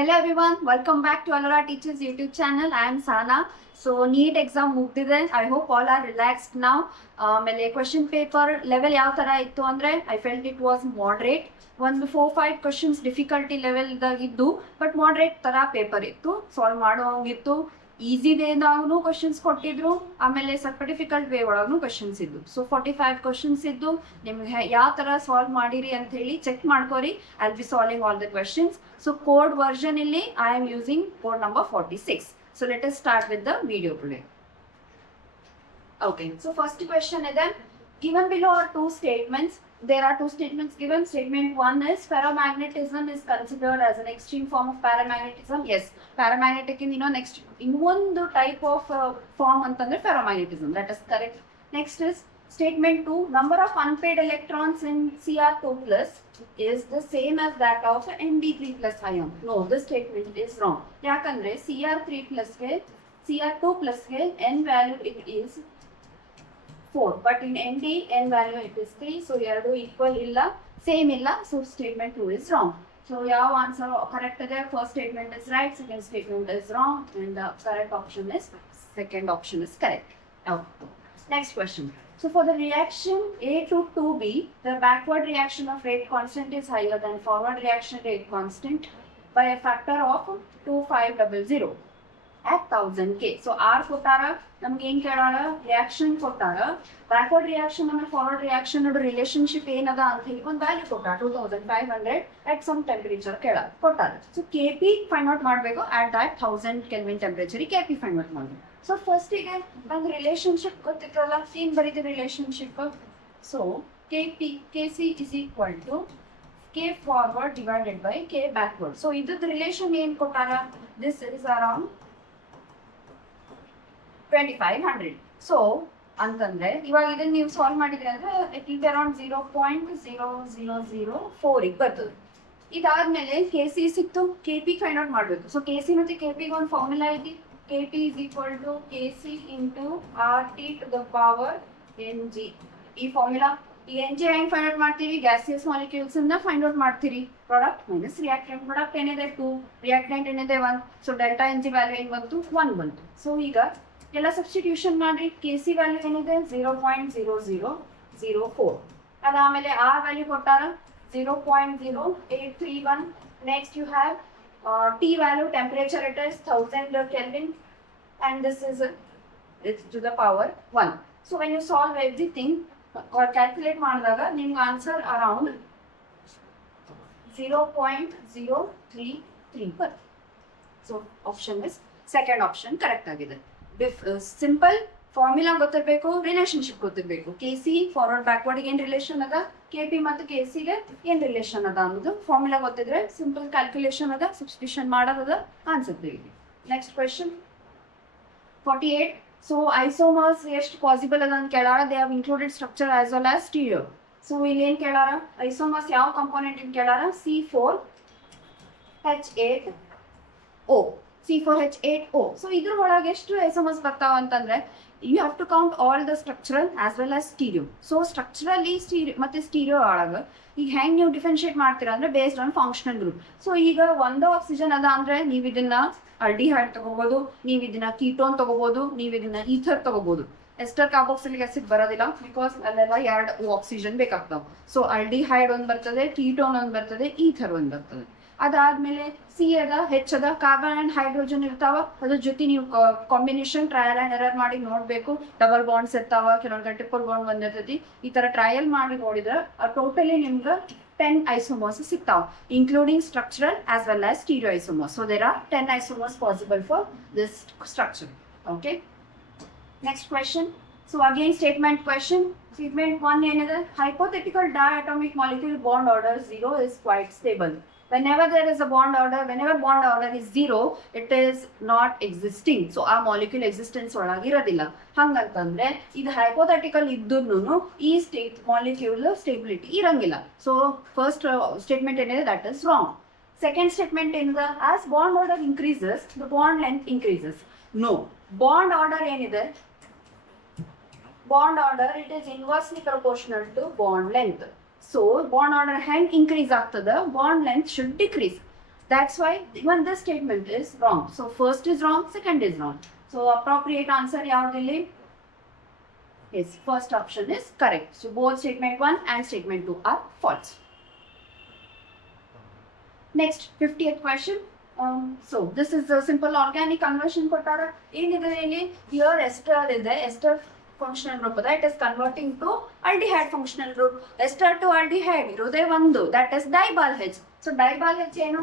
Hello everyone, welcome back to Alora Teachers YouTube channel. I am Sana. So NEET exam ಮುಗ್ದಿದೆ. I hope all are relaxed now. ಆಮೇಲೆ question paper level ಯಾವ ತರ ಇತ್ತು ಅಂದ್ರೆ I felt it was moderate. ಒಂದು 4-5 questions difficulty ಲೆವೆಲ್ದಾಗಿದ್ದು but moderate ತರ paper ಇತ್ತು, ಸಾಲ್ವ್ ಮಾಡೋಂಗಿತ್ತು. ಈಸಿ ವೇದಾಗೂ ಕ್ವಶನ್ಸ್ ಕೊಟ್ಟಿದ್ರು, ಆಮೇಲೆ ಸ್ವಲ್ಪ ಡಿಫಿಕಲ್ಟ್ ವೇ ಒಳಗೂ ಕ್ವಶನ್ಸ್ ಇದ್ದು. ಸೊ 45 ಕ್ವಶನ್ಸ್ ಇದ್ದು, ನಿಮ್ಗೆ ಯಾವ ತರ ಸಾಲ್ವ್ ಮಾಡಿರಿ ಅಂತ ಹೇಳಿ ಚೆಕ್ ಮಾಡ್ಕೋರಿ. I be solving all the questions. So code version ಇಲ್ಲಿ I am using code number 46. So let us start with the video today. Okay, so first question is then given below are two statements. There are two statements given. Statement 1 is ferromagnetism is considered as an extreme form of paramagnetism. Yes, paramagnetic in next in one the type of form antandre ferromagnetism. That is correct. Next is statement 2, number of unpaired electrons in Cr2 plus is the same as that of Nd3 plus ion. No, this statement is wrong. Yakandre Cr3 plus ge Cr2 plus ge n value it is 4, but in Nd n value it is 3. So eradu equal illa, same illa. So statement 2 is wrong. So yav answer correct there. First statement is right, second statement is wrong, and the correct option is second option is correct. Now next question. So for the reaction A to 2B, the backward reaction of rate constant is higher than forward reaction rate constant by a factor of 2500 at 1000 K. So R ಕೊಟ್ಟಾರ ನಮ್ಗೆ ಏನ್ ಕೇಳಾರ, reaction ಕೊಟ್ಟಾರ, backward reaction ಆಮೇಲೆ forward reaction relationship ಏನದ ಅಂತ ಹೇಳಿ ಒಂದು value ಕೊಟ್ಟಾರ 2500 at some temperature ಕೊಟ್ಟಾರ. ಸೊ KP ಫೈಂಡ್ ಔಟ್ ಮಾಡಬೇಕು at that 1000 Kelvin temperature KP find out ಮಾಡಬೇಕು. ಸೊ ಫಸ್ಟ್ ಗೆ ನಂಗೆ ರಿಲೇಶನ್ಶಿಪ್ ಗೊತ್ತಿತ್ತಲ್ಲ, ಏನ್ ಬರೀತಿ relationship. So KC is equal to K forward divided by K backward. So ಇದ್ರದ್ದು ರಿಲೇಶನ್ ಏನ್ ಕೊಟ್ಟಾರ, this is around 2500. ಸೊ ಅಂತಂದ್ರೆ ಇವಾಗ ಇದನ್ನ ನೀವು ಸಾಲ್ವ್ ಮಾಡಿದ್ರೆ ಅಂದ್ರೆ ಇಟ್ ವಿಲ್ ಬಿ ಅರೌಂಡ್ 0.0004 ಬರ್ತದೆ. ಇದಾದ್ಮೇಲೆ KC ಸಿಕ್ತು, KP ಫೈಂಡ್ ಔಟ್ ಮಾಡ್ಬೇಕು. ಸೊ KC ಮತ್ತೆ KP ಗೆ ಒಂದು ಫಾರ್ಮುಲಾ ಐತಿ. KP is equal to KC into RT to the power Ng. ಈ ಫಾರ್ಮುಲಾ ಈ Ng ಹೆಂಗ್ ಫೈಂಡ್ ಔಟ್ ಮಾಡ್ತೀವಿ, ಗ್ಯಾಸಿಯಸ್ ಮಾಲಿಕ್ಯೂಲ್ಸ್ ಇಂದ ಫೈಂಡ್ ಔಟ್ ಮಾಡ್ತೀರಿ. Product minus reactant. ಪ್ರಾಡಕ್ಟ್ ಏನಿದೆ 2, ರಿಯಾಕ್ಟೆಂಟ್ ಏನಿದೆ 1. ಸೊ ಡೆಲ್ಟಾ Ng ವ್ಯಾಲ್ಯೂ ಏನ್ ಬಂತು, 1 ಬಂತು. ಸೊ ಈಗ ಎಲ್ಲ ಸಬ್ಸ್ಟಿಟ್ಯೂಷನ್ ಮಾಡಿ KC ವ್ಯಾಲ್ಯೂ ಏನಿದೆ 0.0004. ಅದಾದ್ಮೇಲೆ R ವ್ಯಾಲ್ಯೂ ಕೊಟ್ಟಾರ 0.0831. Next you have T value, temperature it is 1000 Kelvin, and this is it's to the power 1. So when you solve everything or calculate ಮಾಡಿದಾಗ ನಿಮ್ಗೆ ಆನ್ಸರ್ ಅರೌಂಡ್ 0.033 ಬರುತ್ತೆ. So option is second option correct ಆಗಿದೆ. Simple formula ಗೊತ್ತಿರಬೇಕು, relationship ಗೊತ್ತಿರಬೇಕು. KC forward backward ಏನ್ relation ಅದ, KP ಮತ್ತು KC ಗೆ ಏನ್ ರಿಲೇಷನ್ ಅದ ಅನ್ನೋದು ಫಾರ್ಮುಲಾ ಗೊತ್ತಿದ್ರೆ ಸಿಂಪಲ್ ಕ್ಯಾಲ್ಕುಲೇಷನ್ ಅದ, ಸಬ್ಸ್ಟಿಟ್ಯೂಷನ್ ಮಾಡೋದದ, ಆನ್ಸರ್ ತೆಗಿರಿ. Next question 48. ಸೊ ಐಸೋಮರ್ಸ್ ಎಷ್ಟು ಪಾಸಿಬಲ್ ಅದ ಅಂತ ಕೇಳಾರ. They have included structure as well as stereo. So ಇಲ್ಲಿ ಏನ್ ಕೇಳಾರ, ಐಸೋಮರ್ಸ್ ಯಾವ ಕಂಪೋನೆಂಟ್ ಇನ್ ಕೇಳಾರ, C4H8O. C4H8O. ಸೊ ಇದ್ರ ಒಳಗೆ ಎಷ್ಟು ಐಸೋಮರ್ಸ್ ಬರ್ತಾವ ಅಂತಂದ್ರೆ you have to count all the structural as well as stereo. So structurally stereo ಮತ್ತೆ stereo ಒಳಗ ಈಗ ಹೆಂಗ್ ನೀವು ಡಿಫರೆನ್ಶಿಯೇಟ್ ಮಾಡ್ತೀರಾ ಅಂದ್ರೆ based on functional group. So ಈಗ ಒಂದು ಆಕ್ಸಿಜನ್ ಅದ ಅಂದ್ರೆ ನೀವು ಇದನ್ನ ಆಲ್ಡಿಹೈಡ್ ತಗೋಬಹುದು, ನೀವು ಇದನ್ನ ಕೀಟೋನ್ ತಗೋಬಹುದು, ನೀವು ಇದನ್ನ ಈಥರ್ ತಗೋಬಹುದು. ಎಸ್ಟರ್ ಕಾರ್ಬಾಕ್ಸಿಲಿಕ್ ಆಸಿಡ್ ಬರೋದಿಲ್ಲ, ಬಿಕಾಸ್ ಅಲ್ಲೆಲ್ಲ 2 ಆಕ್ಸಿಜನ್ ಬೇಕಾಗ್ತಾವ. ಸೊ ಆಲ್ಡಿಹೈಡ್ ಒಂದ್ ಬರ್ತದೆ, ಕೀಟೋನ್ ಒಂದ್ ಬರ್ತದೆ, ಈಥರ್ ಒಂದ್ ಬರ್ತದೆ. ಅದಾದ್ಮೇಲೆ ಸಿ ಅದ, ಹೆಚ್ ಅದ, ಕಾರ್ಬನ್ ಅಂಡ್ ಹೈಡ್ರೋಜನ್ ಇರ್ತಾವ. ಅದ್ರ ಜೊತೆ ನೀವು ಕಾಂಬಿನೇಷನ್ ಟ್ರಯಲ್ ಅಂಡ್ ಎರರ್ ಮಾಡಿ ನೋಡ್ಬೇಕು. ಡಬಲ್ ಬಾಂಡ್ಸ್ ಇರ್ತಾವ, ಕೆಲವೊಂದು ಟ್ರಿಪಲ್ ಬಾಂಡ್ ಬಂದಿರ್ತೈತಿ. ಈ ತರ ಟ್ರಯಲ್ ಮಾಡಿ ನೋಡಿದ್ರೆ ಟೋಟಲಿ ನಿಮ್ಗೆ 10 isomers ಸಿಗ್ತಾವ, including structural as well as stereo isomers. So there are 10 isomers possible for this structure. Okay. Next question. So again statement question. Statement 1 ಏನಿದೆ, hypothetical diatomic molecule bond order 0 is quite stable. Whenever there is a bond order, whenever bond order is 0, it is not existing. So ಆ molecule existence ಒಳಗಿರೋದಿಲ್ಲ. ಹಂಗಂತಂದ್ರೆ ಇದು hypothetical ಇದ್ದೂನು ಈ molecule stability ಇರಂಗಿಲ್ಲ. So first statement ಏನಿದೆ that is wrong. Second statement ಏನಿದೆ, as bond order increases, the bond length increases. No, bond order ಏನಿದೆ, bond order it is inversely proportional to bond length. So bond order hand increase ಆಗ್ತದ, bond length should decrease. That's why even this statement is wrong. So first is wrong, second is wrong. So appropriate answer yaudilli? Yes, first option is correct. So both statement 1 and statement 2 are false. Next, 50th question. So this is a simple organic conversion ಕೊಟ್ಟಾರ. ಏನಿದೆ ಇಲ್ಲಿ? Here ester ಇದೆ. Ester functional group ಇದೆ. It is converting to aldehyde functional group. Ester to aldehyde ಇರೋದೇ ಒಂದು. That is diol H. So diol H ಏನು?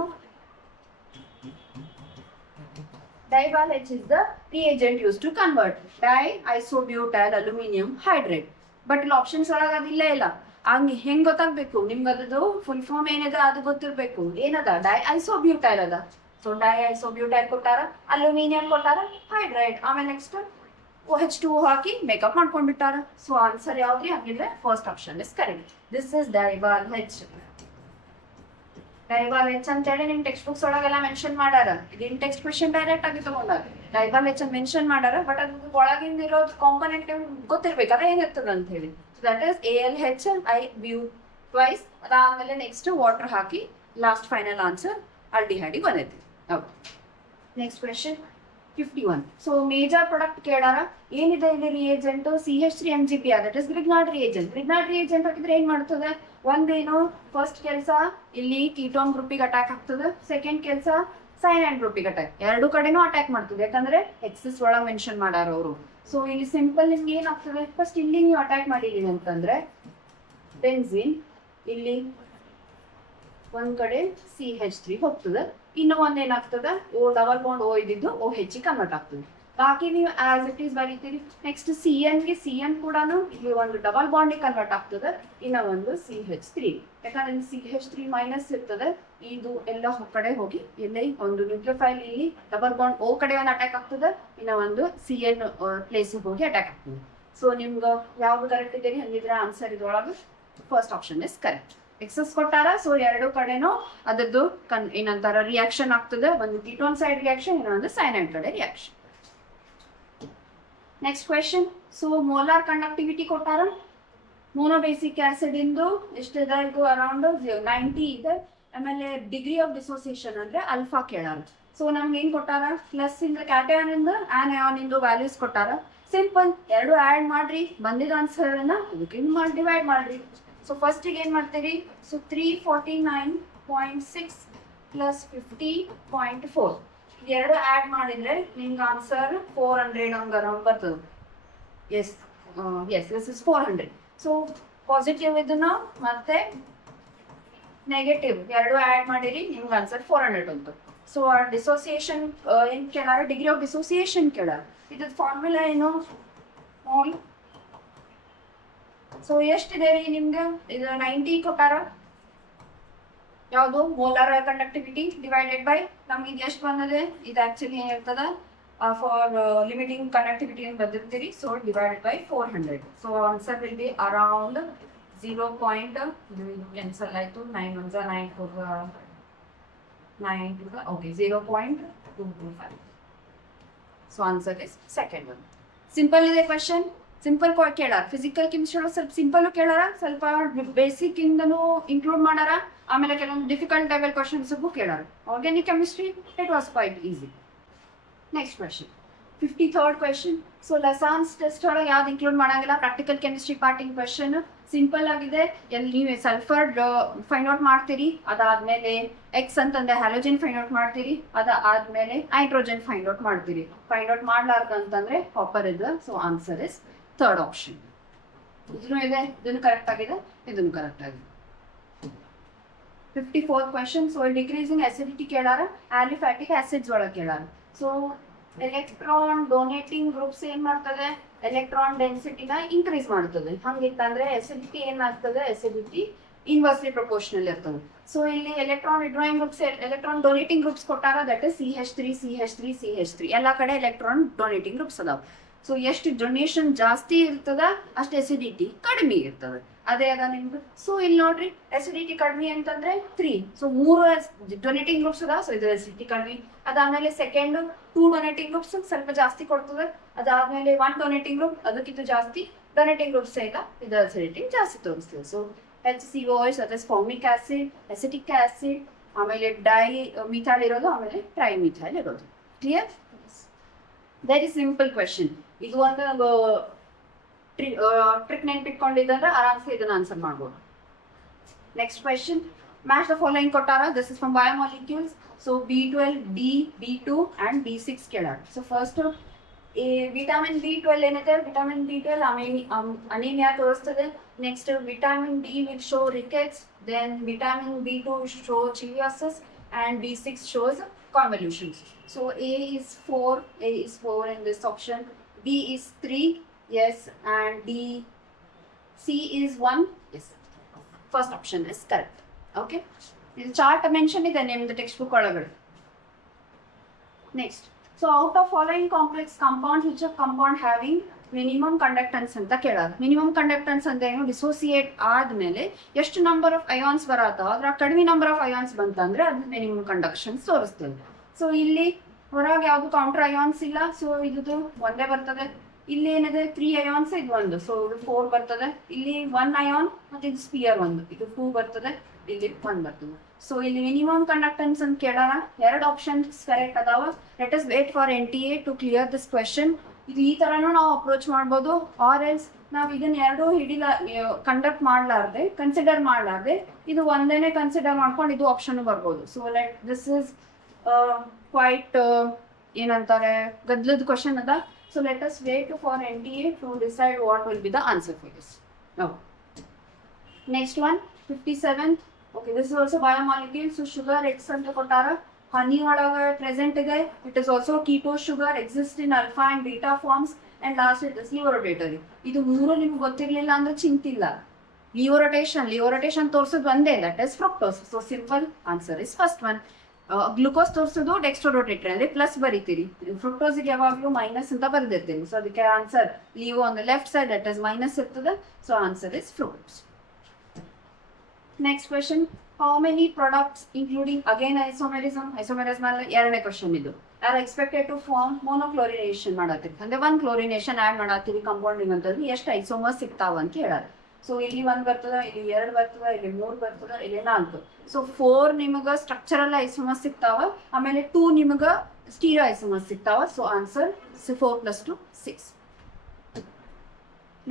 Diol H is the reagent used to convert diisobutyl aluminum hydrate. But ಇಲ್ಲಿ options ಒಳಗೆ ಅದಿಲ್ಲ ಇಲ್ಲ. ಹಂಗೆ ಹೆಂಗ್ ಗೊತ್ತಾಗ್ಬೇಕು? ನಿಮ್ಗೆ ಅದ್ರದ್ದು ಫುಲ್ ಫಾರ್ಮ್ ಏನಿದೆ ಅದು ಗೊತ್ತಿರ್ಬೇಕು. ಏನದ? ಡೈಐಸೋಬ್ಯೂಟೈಲ್ ಅದ. ಸೊ ಡೈಐಸೋಬ್ಯೂಟೈಲ್ ಕೊಟ್ಟಾರ, ಅಲ್ಯೂಮಿನಿಯಂ ಕೊಟ್ಟಾರ, ಹೈಡ್ರೈಡ್. ಆಮೇಲೆ ನೆಕ್ಸ್ಟ್ OH2 ಹಾಕಿ ಮೇಕಪ್ ಮಾಡ್ಕೊಂಡ್ಬಿಟ್ಟಾರ. ಸೊ ಆನ್ಸರ್ ಯಾವ್ದ್ರಿ? ಹಂಗಿದ್ರೆ first option is correct. This is DIBAL H. DIBAL H ಅಂತೇಳಿ ನಿಮ್ ಟೆಕ್ಸ್ಟ್ ಬುಕ್ಸ್ ಒಳಗೆಲ್ಲ ಮೆನ್ಷನ್ ಮಾಡಾರ. ಇದಿನ್ ಟೆಕ್ಸ್ಟ್ ಕ್ವೆಶ್ಚನ್ ಡೈರೆಕ್ಟ್ ಆಗಿ ತಗೊಂಡಾರ. ಡೈವಾಲ್ ಹೆಚ್ ಅಂತ ಮೆನ್ಷನ್ ಮಾಡಾರ, ಬಟ್ ಅದ್ರ ಒಳಗಿಂದ ಇರೋದು ಕಾಂಪೊನೆಂಟ್ ಗೊತ್ತಿರ್ಬೇಕಾದ್ರೆ ಏನಿರ್ತದ ಅಂತ ಹೇಳಿ. So that is ALHI twice. ಅದಾದ್ಮೇಲೆ ನೆಕ್ಸ್ಟ್ ವಾಟರ್ ಹಾಕಿ ಲಾಸ್ಟ್ ಫೈನಲ್ ಆನ್ಸರ್ ಆಲ್ಡಿಹೈಡ್ ಬಂದೈತಿ. Next question 51. So major product ಕೇಳಾರ. ಏನಿದೆ ಇಲ್ಲಿ reagent? CH3MgPr, that is Grignard reagent. Grignard reagent ಹಾಕಿದ್ರೆ ಏನ್ ಮಾಡ್ತದೆ? ಒಂದೇನು ಫಸ್ಟ್ ಕೆಲಸ ಇಲ್ಲಿ ಕೀಟೋನ್ ಗ್ರೂಪಿಗೆ ಅಟ್ಯಾಕ್ ಆಗ್ತದೆ, ಸೆಕೆಂಡ್ ಕೆಲಸ ಸೈನೈಡ್ ಗ್ರೂಪಿಗೆ ಅಟ್ಯಾಕ್. ಎರಡು ಕಡೆನೂ ಅಟ್ಯಾಕ್ ಮಾಡ್ತದೆ, ಯಾಕಂದ್ರೆ ಎಕ್ಸಸ್ ಒಳಗೆ ಮೆನ್ಷನ್ ಮಾಡಾರ ಅವರು. ಸೊ ಇಲ್ಲಿ ಸಿಂಪಲ್ ನಿಮ್ಗೆ ಏನಾಗ್ತದೆ? ಫಸ್ಟ್ ಇಲ್ಲಿ ನೀವು ಅಟ್ಯಾಕ್ ಮಾಡಿದೀನಿ ಅಂತಂದ್ರೆ ಬೆನ್ಸಿನ್, ಇಲ್ಲಿ ಒಂದ್ ಕಡೆ CH3 ಹೋಗ್ತದೆ, ಇನ್ನು ಒಂದ್ ಏನಾಗ್ತದೆ? ಡಬಲ್ ಬಾಂಡ್ O ಇದ್ದಿದ್ದು OH ಕನ್ವರ್ಟ್ ಆಗ್ತದೆ. ಬಾಕಿ ನೀವು ಆಸ್ ಇಟ್ ಈಸ್ ಬರೀತೀರಿ. ನೆಕ್ಸ್ಟ್ CN ಗೆ CN ಕೂಡ ಇಲ್ಲಿ ಒಂದು ಡಬಲ್ ಬಾಂಡ್ ಕನ್ವರ್ಟ್ ಆಗ್ತದೆ, ಇನ್ನ ಒಂದು CH3. ಯಾಕಂದ್ರೆ CH3 ಮೈನಸ್ ಇರ್ತದೆ, ಇದು ಎಲ್ಲ ಕಡೆ ಹೋಗಿ ಇಲ್ಲಿ ಒಂದು ನ್ಯೂಕ್ಲಿಯೋಫೈಲ್ ಇಲ್ಲಿ ಡಬಲ್ ಬಾಂಡ್ O ಕಡೆ ಒಂದು ಅಟ್ಯಾಕ್ ಆಗ್ತದೆ, ಇನ್ನ ಒಂದು CN ಪ್ಲೇಸ್ ಹೋಗಿ ಅಟ್ಯಾಕ್ ಆಗ್ತದೆ. ಸೊ ನಿಮ್ಗೆ ಯಾವ್ದು ಕರೆಕ್ಟ್ ಇದೀರಿ? ಹಂಗಿದ್ರೆ ಆನ್ಸರ್ ಇದ್ರೊಳಗೆ first option is correct. Excess ಕೊಟ್ಟಾರ, ಸೊ ಎರಡು ಕಡೆನೂ ಅದರದ್ದು ಏನಂತಾರ ರಿಯಾಕ್ಷನ್ ಆಗ್ತದೆ. ಒಂದು ಕೀಟೋನ್ ಸೈಡ್ ರಿಯಾಕ್ಷನ್, ಇನ್ನೊಂದು ಸೈನೈಡ್ ಕಡೆ reaction. Next question. So molar conductivity ಕೊಟ್ಟಾರ. ಮೋನೋಬೇಸಿಕ್ ಆಸಿಡ್ ಇಂದು ಎಷ್ಟಿದೆ? ಇದು ಅರೌಂಡ್ 90 ಇದೆ. ಆಮೇಲೆ ಡಿಗ್ರಿ ಆಫ್ ಡಿಸೋಸಿಯೇಷನ್ ಅಂದ್ರೆ ಅಲ್ಫಾ ಕೇಳಾರ. ಸೊ ನಮ್ಗೆ ಏನ್ ಕೊಟ್ಟಾರ? ಪ್ಲಸ್ ಇಂದ ಕ್ಯಾಟಯಾನ್ ಇಂದ ಆನಯಾನ್ ಇಂದು ವ್ಯಾಲ್ಯೂಸ್ ಕೊಟ್ಟಾರ. ಸಿಂಪಲ್, ಎರಡು ಆಡ್ ಮಾಡ್ರಿ, ಬಂದಿದ್ದ ಆನ್ಸರ್ ಅನ್ನ ಇದಕ್ಕೆ ಮಾಡಿ ಡಿವೈಡ್ ಮಾಡ್ರಿ. ಸೊ ಫಸ್ಟ್ ಏನ್ ಮಾಡ್ತೀರಿ? ಸೊ 349.6 ಪ್ಲಸ್ 50.4 ಎರಡು ಆಡ್ ಮಾಡಿದ್ರೆ ನಿಮ್ಗೆ ಆನ್ಸರ್ 400 ಹಂಗ ಅರೌಂಡ್ ಬರ್ತದೆ. Yes this is 400. So positive ಇದನ್ನ ಮತ್ತೆ ನೆಗೆಟಿವ್ ಎರಡು ಆಡ್ ಮಾಡಿರಿ, ನಿಮ್ಗೆ ಆನ್ಸರ್ 400 ಅಂತ. ಸೊ ಡಿಸೋಸಿಯೇಷನ್ ಏನ್ ಕೇಳಾರ? ಡಿಗ್ರಿ ಆಫ್ ಡಿಸೋಸಿಯೇಷನ್ ಕೇಳಾರ. ಇದ್ರ ಫಾರ್ಮುಲಾ ಏನು? ಮೋಲ್. ಸೊ ಎಷ್ಟಿದೆ ರೀ ನಿಮ್ಗೆ? ಇದು 90 ಕೊಟ್ಟಾರ. ಯಾವುದು? ಮೋಲಾರ್ ಕಂಡಕ್ಟಿವಿಟಿ ಡಿವೈಡೆಡ್ ಬೈ ನಮ್ಗೆ ಇದು ಎಷ್ಟು ಬಂದಿದೆ? ಇದು ಆಕ್ಚುಲಿ ಏನಿರ್ತದ ಫಾರ್ ಲಿಮಿಟಿಂಗ್ ಕಂಡಕ್ಟಿವಿಟಿ ಅಂತ ಬಂದಿರ್ತೀರಿ. So divided by 400. So answer will be around 0. Cancel ಆಯ್ತು. 9 1 9 4 9 okay 0.225. So answer is second one. Simple ಇದೆ ಕ್ವೆಶನ್. ಸಿಂಪಲ್ ಕೇಳಾರ. ಫಿಸಿಕಲ್ ಕೆಮಿಸ್ಟ್ರಿ ಒಳಗೆ ಸ್ವಲ್ಪ ಸಿಂಪಲ್ ಕೇಳಾರ, ಸ್ವಲ್ಪ ಬೇಸಿಕ್ ಇಂದನೂ ಇನ್ಕ್ಲೂಡ್ ಮಾಡಾರ, ಆಮೇಲೆ ಕೆಲವೊಂದು ಡಿಫಿಕಲ್ಟ್ ಲೆವೆಲ್ ಕ್ವಶನ್ಸ್ ಕೇಳಾರ. Organic chemistry it was quite easy. Next question 53rd question. So Lassaigne's test ಒಳಗೆ ಯಾವ್ದು ಇನ್ಕ್ಲೂಡ್ ಮಾಡಂಗಿಲ್ಲ. Practical chemistry parting question simple ಆಗಿದೆ. ಎಲ್ಲಿ ನೀವು ಸಲ್ಫರ್ ಫೈಂಡ್ ಔಟ್ ಮಾಡ್ತೀರಿ, ಅದಾದ್ಮೇಲೆ ಎಕ್ಸ್ ಅಂತಂದ್ರೆ ಹ್ಯಾಲೋಜನ್ ಫೈಂಡ್ ಔಟ್ ಮಾಡ್ತೀರಿ, ಅದಾದ್ಮೇಲೆ ನೈಟ್ರೋಜನ್ ಫೈಂಡ್ ಔಟ್ ಮಾಡ್ತೀರಿ. ಫೈಂಡ್ ಔಟ್ ಮಾಡ್ಲಾರ್ದು ಅಂತಂದ್ರೆ ಕಾಪರ್ ಇದೆ. So answer is third option. ಇದನ್ನು ಇದೆ, ಇದನ್ನು ಕರೆಕ್ಟ್ ಆಗಿದೆ, ಇದನ್ನು ಕರೆಕ್ಟ್ ಆಗಿದೆ. 54th question. So decreasing acidity ಕೇಳಾರ, ಆಲಿಫ್ಯಾಟಿಕ್ ಆಸಿಡ್ಸ್ ಒಳಗೆ ಕೇಳಾರ. ಸೊ ಎಲೆಕ್ಟ್ರಾನ್ ಡೊನೇಟಿಂಗ್ ಗ್ರೂಪ್ಸ್ ಏನ್ ಮಾಡ್ತದೆ? ಎಲೆಕ್ಟ್ರಾನ್ ಡೆನ್ಸಿಟಿನ ಇನ್ಕ್ರೀಸ್ ಮಾಡ್ತದೆ. ಹಂಗಿತ್ತಂದ್ರೆ ಅಸಿಡಿಟಿ ಏನಾಗ್ತದೆ? ಅಸಿಡಿಟಿ ಇನ್ವರ್ಸ್ಲಿ ಪ್ರಪೋರ್ಷನಲ್ ಇರ್ತದೆ. ಸೊ ಇಲ್ಲಿ electron withdrawing groups, electron donating groups ಕೊಟ್ಟಾರ. ದಟ್ ಇಸ್ CH3 ಎಲ್ಲಾ ಕಡೆ ಎಲೆಕ್ಟ್ರಾನ್ ಡೊನೇಟಿಂಗ್ ಗ್ರೂಪ್ಸ್ ಅದಾವ. ಸೊ ಎಷ್ಟು ಡೊನೇಷನ್ ಜಾಸ್ತಿ ಇರ್ತದ ಅಷ್ಟು ಅಸಿಡಿಟಿ ಕಡಿಮೆ ಇರ್ತದೆ. ಅದೇ ಅದ ನಿಮ್ದು. ಸೊ ಇಲ್ಲಿ ನೋಡ್ರಿ, ಅಸಿಡಿಟಿ ಕಡಿಮೆ ಅಂತಂದ್ರೆ 3. ಸೊ 3 ಡೊನೇಟಿಂಗ್ ಗ್ರೂಪ್ಸ್ ಅದ. ಸೊ ಇದು ಅಸಿಡಿಟಿ ಕಡಿಮೆ. ಅದಾದ್ಮೇಲೆ ಸೆಕೆಂಡ್ 2 ಡೊನೇಟಿಂಗ್ ಗ್ರೂಪ್ಸ್ ಸ್ವಲ್ಪ ಜಾಸ್ತಿ ಕೊಡ್ತದೆ. ಅದಾದ್ಮೇಲೆ 1 ಡೊನೇಟಿಂಗ್ ಗ್ರೂಪ್, ಅದಕ್ಕಿಂತ ಜಾಸ್ತಿ ಡೊನೇಟಿಂಗ್ ಗ್ರೂಪ್ಸ್ ಈಗ ಇದು ಅಸಿಡಿಟಿ ಜಾಸ್ತಿ ತೋರಿಸ್ತದೆ. So HCOH, that is formic acid, acetic acid, ಆಮೇಲೆ ಡೈ ಮಿಥೈಲ್ ಇರೋದು, ಆಮೇಲೆ ಟ್ರೈ ಮಿಥೈಲ್ ಇರೋದು. ಕ್ಲಿಯರ್? Very simple question. ಇದು ಒಂದು ಟ್ರಿಕ್ ನೆನ್ಪಿಟ್ಕೊಂಡಿದ್ದಂದ್ರೆ ಆರಾಮ್ಸೆ ಇದನ್ನ ಆನ್ಸರ್ ಮಾಡ್ಬೋದು. Next question, match the following ಕೊಟ್ಟಾರ. This is from biomolecules. So B12, D, B2 and B6 ಕೇಳಾರ. ಸೊ ಫಸ್ಟ್ ವಿಟಮಿನ್ B12 ಏನಿದೆ, ವಿಟಮಿನ್ B12 ಅನೀಮಿಯಾ ತೋರಿಸ್ತದೆ. Next vitamin D will show rickets, then vitamin B2 show cirrhosis and B6 shows convolutions. So A is 4 in this option, B is 3, yes, and D, C is 1, yes. First option is correct. Okay, this chart mention ಇದೆ ನಿಮ್ಮ text book ಒಳಗಡೆ. Next, so out of following complex compounds, which are compound having minimum conductance ಅಂತ ಕೇಳಾರ. Minimum conductance ಅಂತ ಏನು, dissociate ಆದ್ಮೇಲೆ ಎಷ್ಟು number of ions ಬರತ್ತೋ ಅದ್ರ ಕಡಿಮೆ ನಂಬರ್ ಆಫ್ ಅಯಾನ್ಸ್ ಬಂತಂದ್ರೆ ಅದು ಮಿನಿಮಮ್ ಕಂಡಕ್ಷನ್ಸ್ ತೋರಿಸ್ತದೆ. ಸೊ ಇಲ್ಲಿ ಹೊರಗೆ ಯಾವ್ದು ಕೌಂಟರ್ ಅಯಾನ್ಸ್ ಇಲ್ಲ, ಸೊ ಇದು ಒಂದೇ ಬರ್ತದೆ. ಇಲ್ಲಿ ಏನಿದೆ 3 ಅಯಾನ್ಸ್, ಇದು ಒಂದು, ಸೊ ಇದು 4 ಬರ್ತದೆ. ಇಲ್ಲಿ 1 ಅಯಾನ್ ಮತ್ತೆ ಇದು ಸ್ಪಿಯರ್ ಒಂದು, ಇದು 2 ಬರ್ತದೆ, ಇಲ್ಲಿ 1 ಬರ್ತದೆ. ಸೊ ಇಲ್ಲಿ ಮಿನಿಮಮ್ ಕಂಡಕ್ಟೆನ್ಸ್ ಅಂತ ಕೇಳಾರ. 2 ಆಪ್ಷನ್ಸ್ ಕರೆಕ್ಟ್ ಅದಾವ. Let us wait for NTA to clear this question. ಇದು ಈ ತರನು ನಾವು ಅಪ್ರೋಚ್ ಮಾಡ್ಬೋದು. ಆರ್ ಎಲ್ಸ್ ನಾವು ಇದನ್ನ ಎರಡು ಕಂಡಕ್ಟ್ ಮಾಡ್ಲಾರ್ದೆ, ಕನ್ಸಿಡರ್ ಮಾಡ್ಲಾರ್ದೆ, ಇದು ಒಂದೇನೆ ಕನ್ಸಿಡರ್ ಮಾಡ್ಕೊಂಡು ಇದು ಆಪ್ಷನ್ ಬರ್ಬೋದು. So let this is quite ಏನಂತಾರೆ ಗದ್ಲದ ಕ್ವಶನ್ ಅದ. So let us wait for NTA to decide what will be the answer for this. Now, next one, 57. Okay, this is also biomolecule. So sugar X anta kottara. Honey olaga present ide. It is also keto sugar, exists in alpha and beta forms. And last it is levorotatory. Idu ಮೂರು ನಿಮಗೆ ಗೊತ್ತಿರಲಿಲ್ಲ ಅಂದ್ರೆ ಚಿಂತಿಲ್ಲ. Levorotation ತೋರಿಸೋದು ಒಂದೇ, that is fructose. So simple answer is first one. Glucose ತೋರಿಸೋದು dextrorotatory ಅಂದ್ರೆ plus ಬರೀತೀರಿ, ಫ್ರುಕ್ಟೋಸಿಗೆ ಯಾವಾಗಲೂ ಮೈನಸ್ ಅಂತ ಬರೆದಿರ್ತೀನಿ. ಸೊ ಅದಕ್ಕೆ answer leave on the left side, that is minus ಇರ್ತದೆ. So answer is fruits. Next question, how many products including again isomerism ಮೇಲೆ 2ನೇ ಕ್ವೆಶನ್ ಇದು. Are expected to form monochlorination ಮಾಡತ್ತೀರಿ ಅಂದ್ರೆ 1 ಕ್ಲೋರಿನೇಷನ್ ಆಡ್ ಮಾಡತ್ತೀರಿ ಕಂಪೌಂಡಿಂಗ್ ಅಂತಂದ್ರೆ ಎಷ್ಟು isomers ಸಿಗ್ತಾವ ಅಂತ ಹೇಳಾರ. ಸೊ ಇಲ್ಲಿ 1 ಬರ್ತದ, ಇಲ್ಲಿ 2 ಬರ್ತದ, ಇಲ್ಲಿ 3 ಬರ್ತದ, ಇಲ್ಲಿ 4. ಸೊ 4 ನಿಮಗ ಸ್ಟ್ರಕ್ಚರಲ್ ಐಸೋಮರ್ಸ್ ಸಿಗ್ತಾವ, ಆಮೇಲೆ 2 ನಿಮಗ ಸ್ಟೀರಿಯೋ ಐಸೋಮರ್ಸ್ ಸಿಗ್ತಾವ. So answer 4 + 2 6.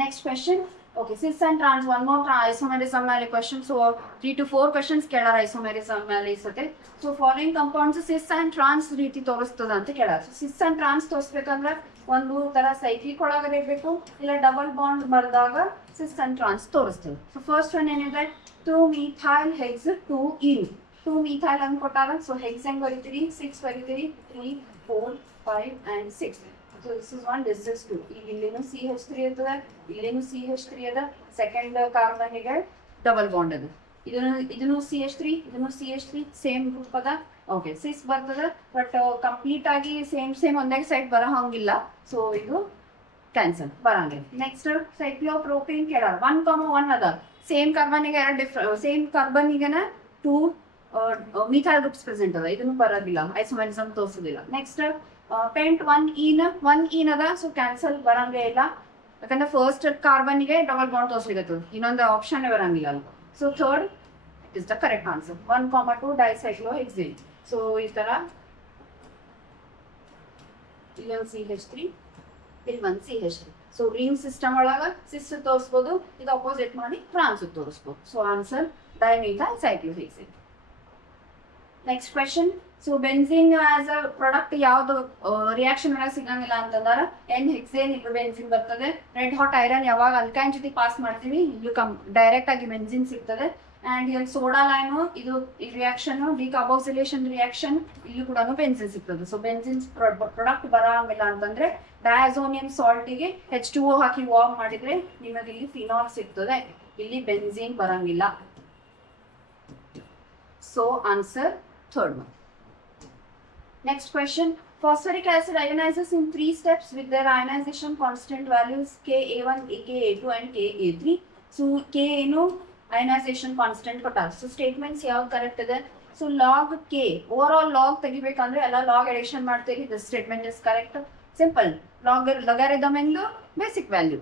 Next question, okay, cis and trans, one more isomerism ಮೇಲೆ ಕ್ವೆಶನ್. ಸೊ 3 to 4 ಕ್ವೆಶನ್ಸ್ ಕೇಳಾರ ಐಸೋಮೆರಿಸಮ್ ಮೇಲೆ ಈ ಸತೆ. So following compounds cis and trans ರೀತಿ ತೋರಿಸ್ತದ ಅಂತ ಕೇಳಾರ. ಸೊ ಸಿಸ್ ಅಂಡ್ ಟ್ರಾನ್ಸ್ ತೋರಿಸ್ಬೇಕಂದ್ರೆ ಒಂದು ತರ ಸೈಕ್ಲಿಕ್ ಒಳಗಡೆ ಇರಬೇಕು, ಇಲ್ಲ ಡಬಲ್ ಬಾಂಡ್ ಬರೆದಾಗ ಸಿಸ್ ಅಂಡ್ ಟ್ರಾನ್ಸ್ ತೋರಿಸ್ತೇವೆ. ಸೊ ಫಸ್ಟ್ ಒನ್ ಏನಿದೆ, 2 methyl hex 2 ene. 2 methyl ಅಂತ ಕೊಟ್ಟಾರ. ಸೊ ಹೆಕ್ಸ್ ಹೆಂಗ್ ಬರೀತೀರಿ, 6 ಬರೀತೀರಿ, 3 4 5 and 6. So this is 1, this is 2. ಈಗ ಇಲ್ಲಿನೂ CH3 ಇರ್ತದೆ, ಇಲ್ಲಿನೂ CH3 ಅದ. ಸೆಕೆಂಡ್ ಕಾರ್ಬನ್ಗೆ ಡಬಲ್ ಬಾಂಡ್ ಅದ. ಇದನ್ನು CH3, ಇದನ್ನು CH3 ಸೇಮ್ ಗ್ರೂಪ್ ಅದ. ಓಕೆ, 6 ಬರ್ತದೆ, ಬಟ್ ಕಂಪ್ಲೀಟ್ ಆಗಿ ಸೇಮ್ ಒಂದೇ ಸೈಡ್ ಬರೋ ಹಂಗಿಲ್ಲ. ಸೊ ಇದು ಕ್ಯಾನ್ಸಲ್ ಬರಂಗಿಲ್ಲ. ನೆಕ್ಸ್ಟ್ ಸೈಕ್ಲೋಪ್ರೋಪೇನ್ ಕೇಳಾರ. 1,1 ಅದ. ಸೇಮ್ ಕಾರ್ಬನ್ಗೆ ಸೇಮ್ ಕಾರ್ಬನ್ಗೆನ 2 ಮಿಥೈಲ್ ಗ್ರೂಪ್ಸ್ ಪ್ರೆಸೆಂಟ್ ಅದ. ಇದನ್ನು ಬರೋದಿಲ್ಲ, ಐಸೋಮೆರಿಸಮ್ ತೋರಿಸೋದಿಲ್ಲ. ನೆಕ್ಸ್ಟ್ ಪೆಂಟ್ 1 ene ಅದ. ಸೊ ಕ್ಯಾನ್ಸಲ್ ಬರಂಗೇ ಇಲ್ಲ, ಯಾಕಂದ್ರೆ ಫಸ್ಟ್ ಕಾರ್ಬನ್ಗೆ ಡಬಲ್ ಬಾಂಡ್ ತೋರಿಸ್ಲಿಕ್ಕೆ ಇನ್ನೊಂದು ಆಪ್ಷನ್ ಬರಂಗಿಲ್ಲ. So third it is the correct answer, 1,2 dicyclohexane. So ಈ ತರ ಇಲ್ಲೊಂದು CH3, ಇಲ್ಲಿ 1 CH3. ಸೊ ರಿಂಗ್ ಸಿಸ್ಟಮ್ ಒಳಗ ಸಿಸ್ ತೋರಿಸ್ಬೋದು, ಇದು ಅಪೋಸಿಟ್ ಮಾಡಿ ಟ್ರಾನ್ಸ್ ತೋರಿಸ್ಬೋದು. So answer dimethyl cyclohexane. Next question, so benzene as a product ಯಾವ್ದು ರಿಯಾಕ್ಷನ್ ಒಳಗೆ ಸಿಗಂಗಿಲ್ಲ ಅಂತಂದ್ರೆ N-hexane, ಇಲ್ಲಿ ಬೆನ್ಸಿನ್ ಬರ್ತದೆ. ರೆಡ್ ಹಾಟ್ ಐರನ್ ಯಾವಾಗ ಅಲ್ಕೈನ್ ಜೊತೆ ಪಾಸ್ ಮಾಡ್ತೀವಿ ಇಲ್ಲಿ ಡೈರೆಕ್ಟ್ ಆಗಿ ಬೆನ್ಸಿನ್ ಸಿಗ್ತದೆ. ಅಂಡ್ ಇಲ್ಲಿ ಸೋಡಾ ಲೈಮು, ಇದು ಈ ರಿಯಾಕ್ಷನ್ ಡಿಕಾರ್ಬಾಕ್ಸಿಲೇಷನ್ ರಿಯಾಕ್ಷನ್, ಇಲ್ಲಿ ಕೂಡ ಬೆನ್ಸಿನ್ ಸಿಗ್ತದೆ. ಸೊ ಬೆನ್ಸಿನ್ ಪ್ರಾಡಕ್ಟ್ ಬರಂಗಿಲ್ಲ ಅಂತಂದ್ರೆ ಡಯಾಸೋನಿಯಂ ಸಾಲ್ಟಿಗೆ H2O ಹಾಕಿ ವಾರ್ಮ್ ಮಾಡಿದ್ರೆ ನಿಮಗೆ ಇಲ್ಲಿ ಫಿನಾಲ್ ಸಿಗ್ತದೆ, ಇಲ್ಲಿ ಬೆನ್ಸಿನ್ ಬರಂಗಿಲ್ಲ. So answer third one. Next question, phosphoric acid ionizes in 3 steps with their ionization constant values Ka1, Ka2 and Ka3. So K ಏನು ionization constant ಕೊಟ್ಟಾರ. ಸೊ ಸ್ಟೇಟ್ಮೆಂಟ್ಸ್ ಯಾವ್ದು correct ಇದೆ. So log K, overall log ತೆಗಿಬೇಕಂದ್ರೆ ಎಲ್ಲ log addition ಮಾಡ್ತೀವಿ. This statement is correct. Simple, logarithm ಎಂದು basic value.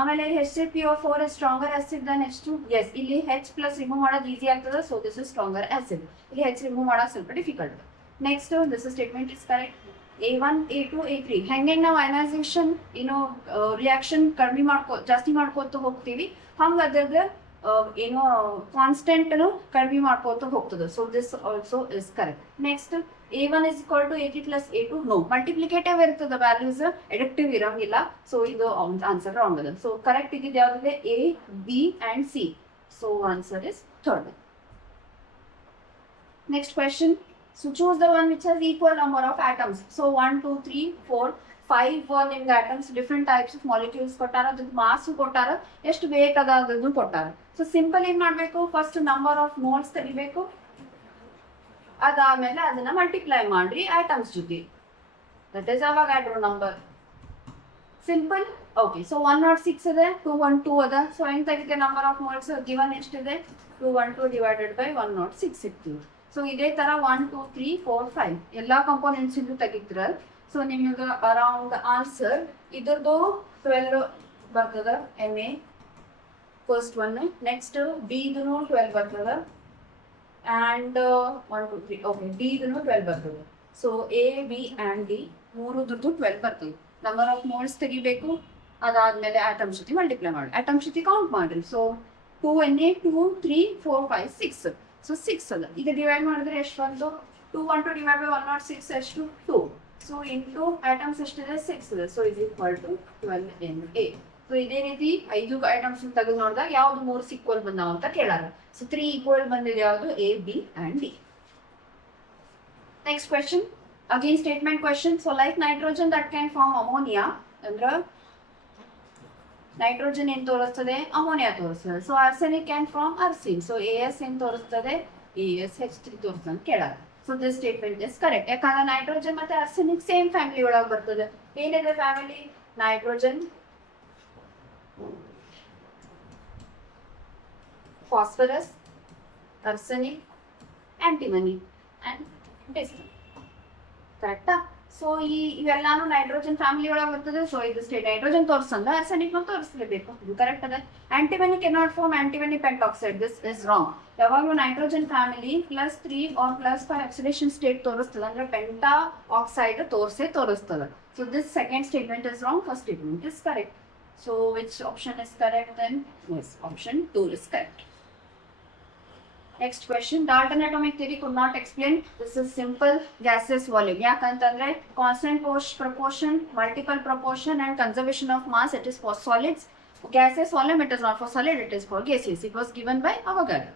ಆಮೇಲೆ HClO4 is stronger acid than H2. Yes, ಇಲ್ಲಿ H plus ರಿಮೂವ್ ಮಾಡೋದು ಈಸಿ ಆಗ್ತದೆ, so this is stronger acid. ಇಲ್ಲಿ H remove ಮಾಡೋದು ಸ್ವಲ್ಪ difficult. Next this statement is correct. A1, A2, A3 ಹೆಂಗೆ ನಾವು ಅಯನೈಸೇಷನ್ ಏನೋ ರಿಯಾಕ್ಷನ್ ಕಡಿಮೆ ಜಾಸ್ತಿ ಮಾಡ್ಕೋತ ಹೋಗ್ತೀವಿ, ಹಂಗ ಅದ್ರದ್ದು ಏನೋ ಕಾನ್ಸ್ಟೆಂಟ್ ಕಡಿಮೆ ಮಾಡ್ಕೋತ ಹೋಗ್ತದೆ. So this also is correct. Next A1 is equal to A3 plus A2. No, multiplicative ಇರ್ತದೆ ವ್ಯಾಲ್ಯೂಸ್, ಎಡಕ್ಟಿವ್ ಇರಂಗಿಲ್ಲ. ಸೊ ಇದು ಆನ್ಸರ್ ರಾಂಗ್ ಅದ. ಸೊ ಕರೆಕ್ಟ್ ಇದ್ದಿದ್ದು ಯಾವ್ದಿದೆ? A, B and C. So answer is third. Next question. So choose the one which has equal number of atoms. So 1, 2, 3, 4, 5 ನಿಮ್ಗೆ atoms, different types of molecules ಕೊಟ್ಟಾರ, ಅದ್ರದ್ದು mass ಕೊಟ್ಟಾರ, ಎಷ್ಟು ಬೇಕಾದ ಅದನ್ನು ಕೊಟ್ಟಾರ. ಸೊ ಸಿಂಪಲ್ ಏನ್ ಮಾಡ್ಬೇಕು? ಫಸ್ಟ್ ನಂಬರ್ ಆಫ್ ಮೋಲ್ಸ್ ತೆಗಿಬೇಕು, ಅದಾದ್ಮೇಲೆ ಅದನ್ನ ಮಲ್ಟಿಪ್ಲೈ ಮಾಡ್ರಿ ಆಟಮ್ಸ್ ಜೊತೆ. That is Avogadro number. Simple. Okay, so 106 ಇದೆ, 212 ಅದ. ಸೊ ಹೆಂಗ್ ತೆಗಿತೆ? ನಂಬರ್ ಆಫ್ ಮೋಲ್ಸ್ ಗಿವನ್ ಎಷ್ಟಿದೆ? 212 ಡಿವೈಡೆಡ್ ಬೈ 106 ಸಿಗ್ತೀವಿ. ಸೊ ಇದೇ ತರ 1, 2, 3, 4, 5 ಎಲ್ಲಾ ಕಂಪೋನೆಂಟ್ಸ್ ಇಂದು ತೆಗಿತ್ರ. ಸೊ ನಿಮ್ಗೆ ಅರೌಂಡ್ ಆನ್ಸರ್ ಇದ್ರದ್ದು 12 ಬರ್ತದ. MA first one. Next B ಇದನ್ನು 12 ಬರ್ತದ. and 1, 2, 3. ಓಕೆ, D ಇದನ್ನು 12 ಬರ್ತದೆ. So A, B and D ಮೂರುದ್ರದ್ದು 12 ಬರ್ತದೆ. ನಂಬರ್ ಆಫ್ ಮೋಲ್ಸ್ ತೆಗಿಬೇಕು, ಅದಾದ್ಮೇಲೆ ಆಟಮ್ಸ್ ಜೊತೆ ಮಲ್ಟಿಪ್ಲೈ ಮಾಡಿ, ಆಟಮ್ಸ್ ಜೊತೆ ಕೌಂಟ್ ಮಾಡ್ರಿ. So 2Na 2, 3, 4, 5, 6. ಸೊ 6 ಅದ. ಈಗ ಡಿವೈಡ್ ಮಾಡಿದ್ರೆ ಎಷ್ಟು ಬಂತು? 212 ಡಿವೈಡ್ ಬೈ 106 ಎಷ್ಟು? 2. ಸೊ ಇಂಟು ಆಟಮ್ಸ್ ಎಷ್ಟಿದೆ? 6 ಇದೆ. So is equal to 12Na. So ಇದೇ ರೀತಿ 5 ಐಟಮ್ಸ್ ತೆಗೆದು ನೋಡಿದಾಗ ಯಾವ್ದು 3 ಈಕ್ವಲ್ ಬಂದಾವ ಅಂತ ಕೇಳಾರ. ಸೊ 3 ಈಕ್ವಲ್ ಬಂದಿದೆ ಯಾವುದು? A, B and D. Next question, again statement question. So like nitrogen that can form ammonia, ಅಂದ್ರೆ ನೈಟ್ರೋಜನ್ ಏನ್ ತೋರಿಸ್ತದೆ? ಅಮೋನಿಯಾ ತೋರಿಸ್ತದೆ. So arsenic can form arsine. So AS ಏನ್ ತೋರಿಸ್ತದೆ? AsH3 ತೋರಿಸ್ತದೆ ಅಂತ ಕೇಳಾರ. So this statement is correct. ಯಾಕಂದ್ರೆ ನೈಟ್ರೋಜನ್ ಮತ್ತೆ ಆರ್ಸೆನಿಕ್ ಸೇಮ್ ಫ್ಯಾಮಿಲಿ ಒಳಗೆ ಬರ್ತದೆ. ಏನಿದೆ family? Nitrogen, phosphorus, arsenic, antimony and distin. ಕರೆಕ್ಟಾ? ಸೊ ಇವೆಲ್ಲಾನು ನೈಟ್ರೋಜನ್ ಫ್ಯಾಮಿಲಿ ಒಳಗೆ ಬರ್ತದೆ. ಸೊ ಇದು ಸ್ಟೇಟ್ ನೈಟ್ರೋಜನ್ ತೋರಿಸಂದ್ರೆ ಆರ್ಸೆನಿಕ್ ನ ತೋರಿಸಲೇಬೇಕು. ಇದು ಕರೆಕ್ಟ್ ಅದ. Antimony cannot form antimony pentoxide. This is wrong. ಯಾವಾಗಲೂ nitrogen family +3 or +5 oxidation state ತೋರಿಸ್ತದೆ, ಅಂದ್ರೆ ಪೆಂಟಾ ಆಕ್ಸೈಡ್ ತೋರಿಸ್ತದೆ. So this second statement is wrong, first statement is correct. So which option is correct then? Yes, option 2 is correct. Next question. Dalton atomic theory could not explain. This is simple gaseous volume. ಯಾಕಂತಂದ್ರೆ constant proportion, multiple proportion and conservation of mass, it is for solids. Gaseous volume, it is not for solid, it is for gaseous. It was given by Avogadro.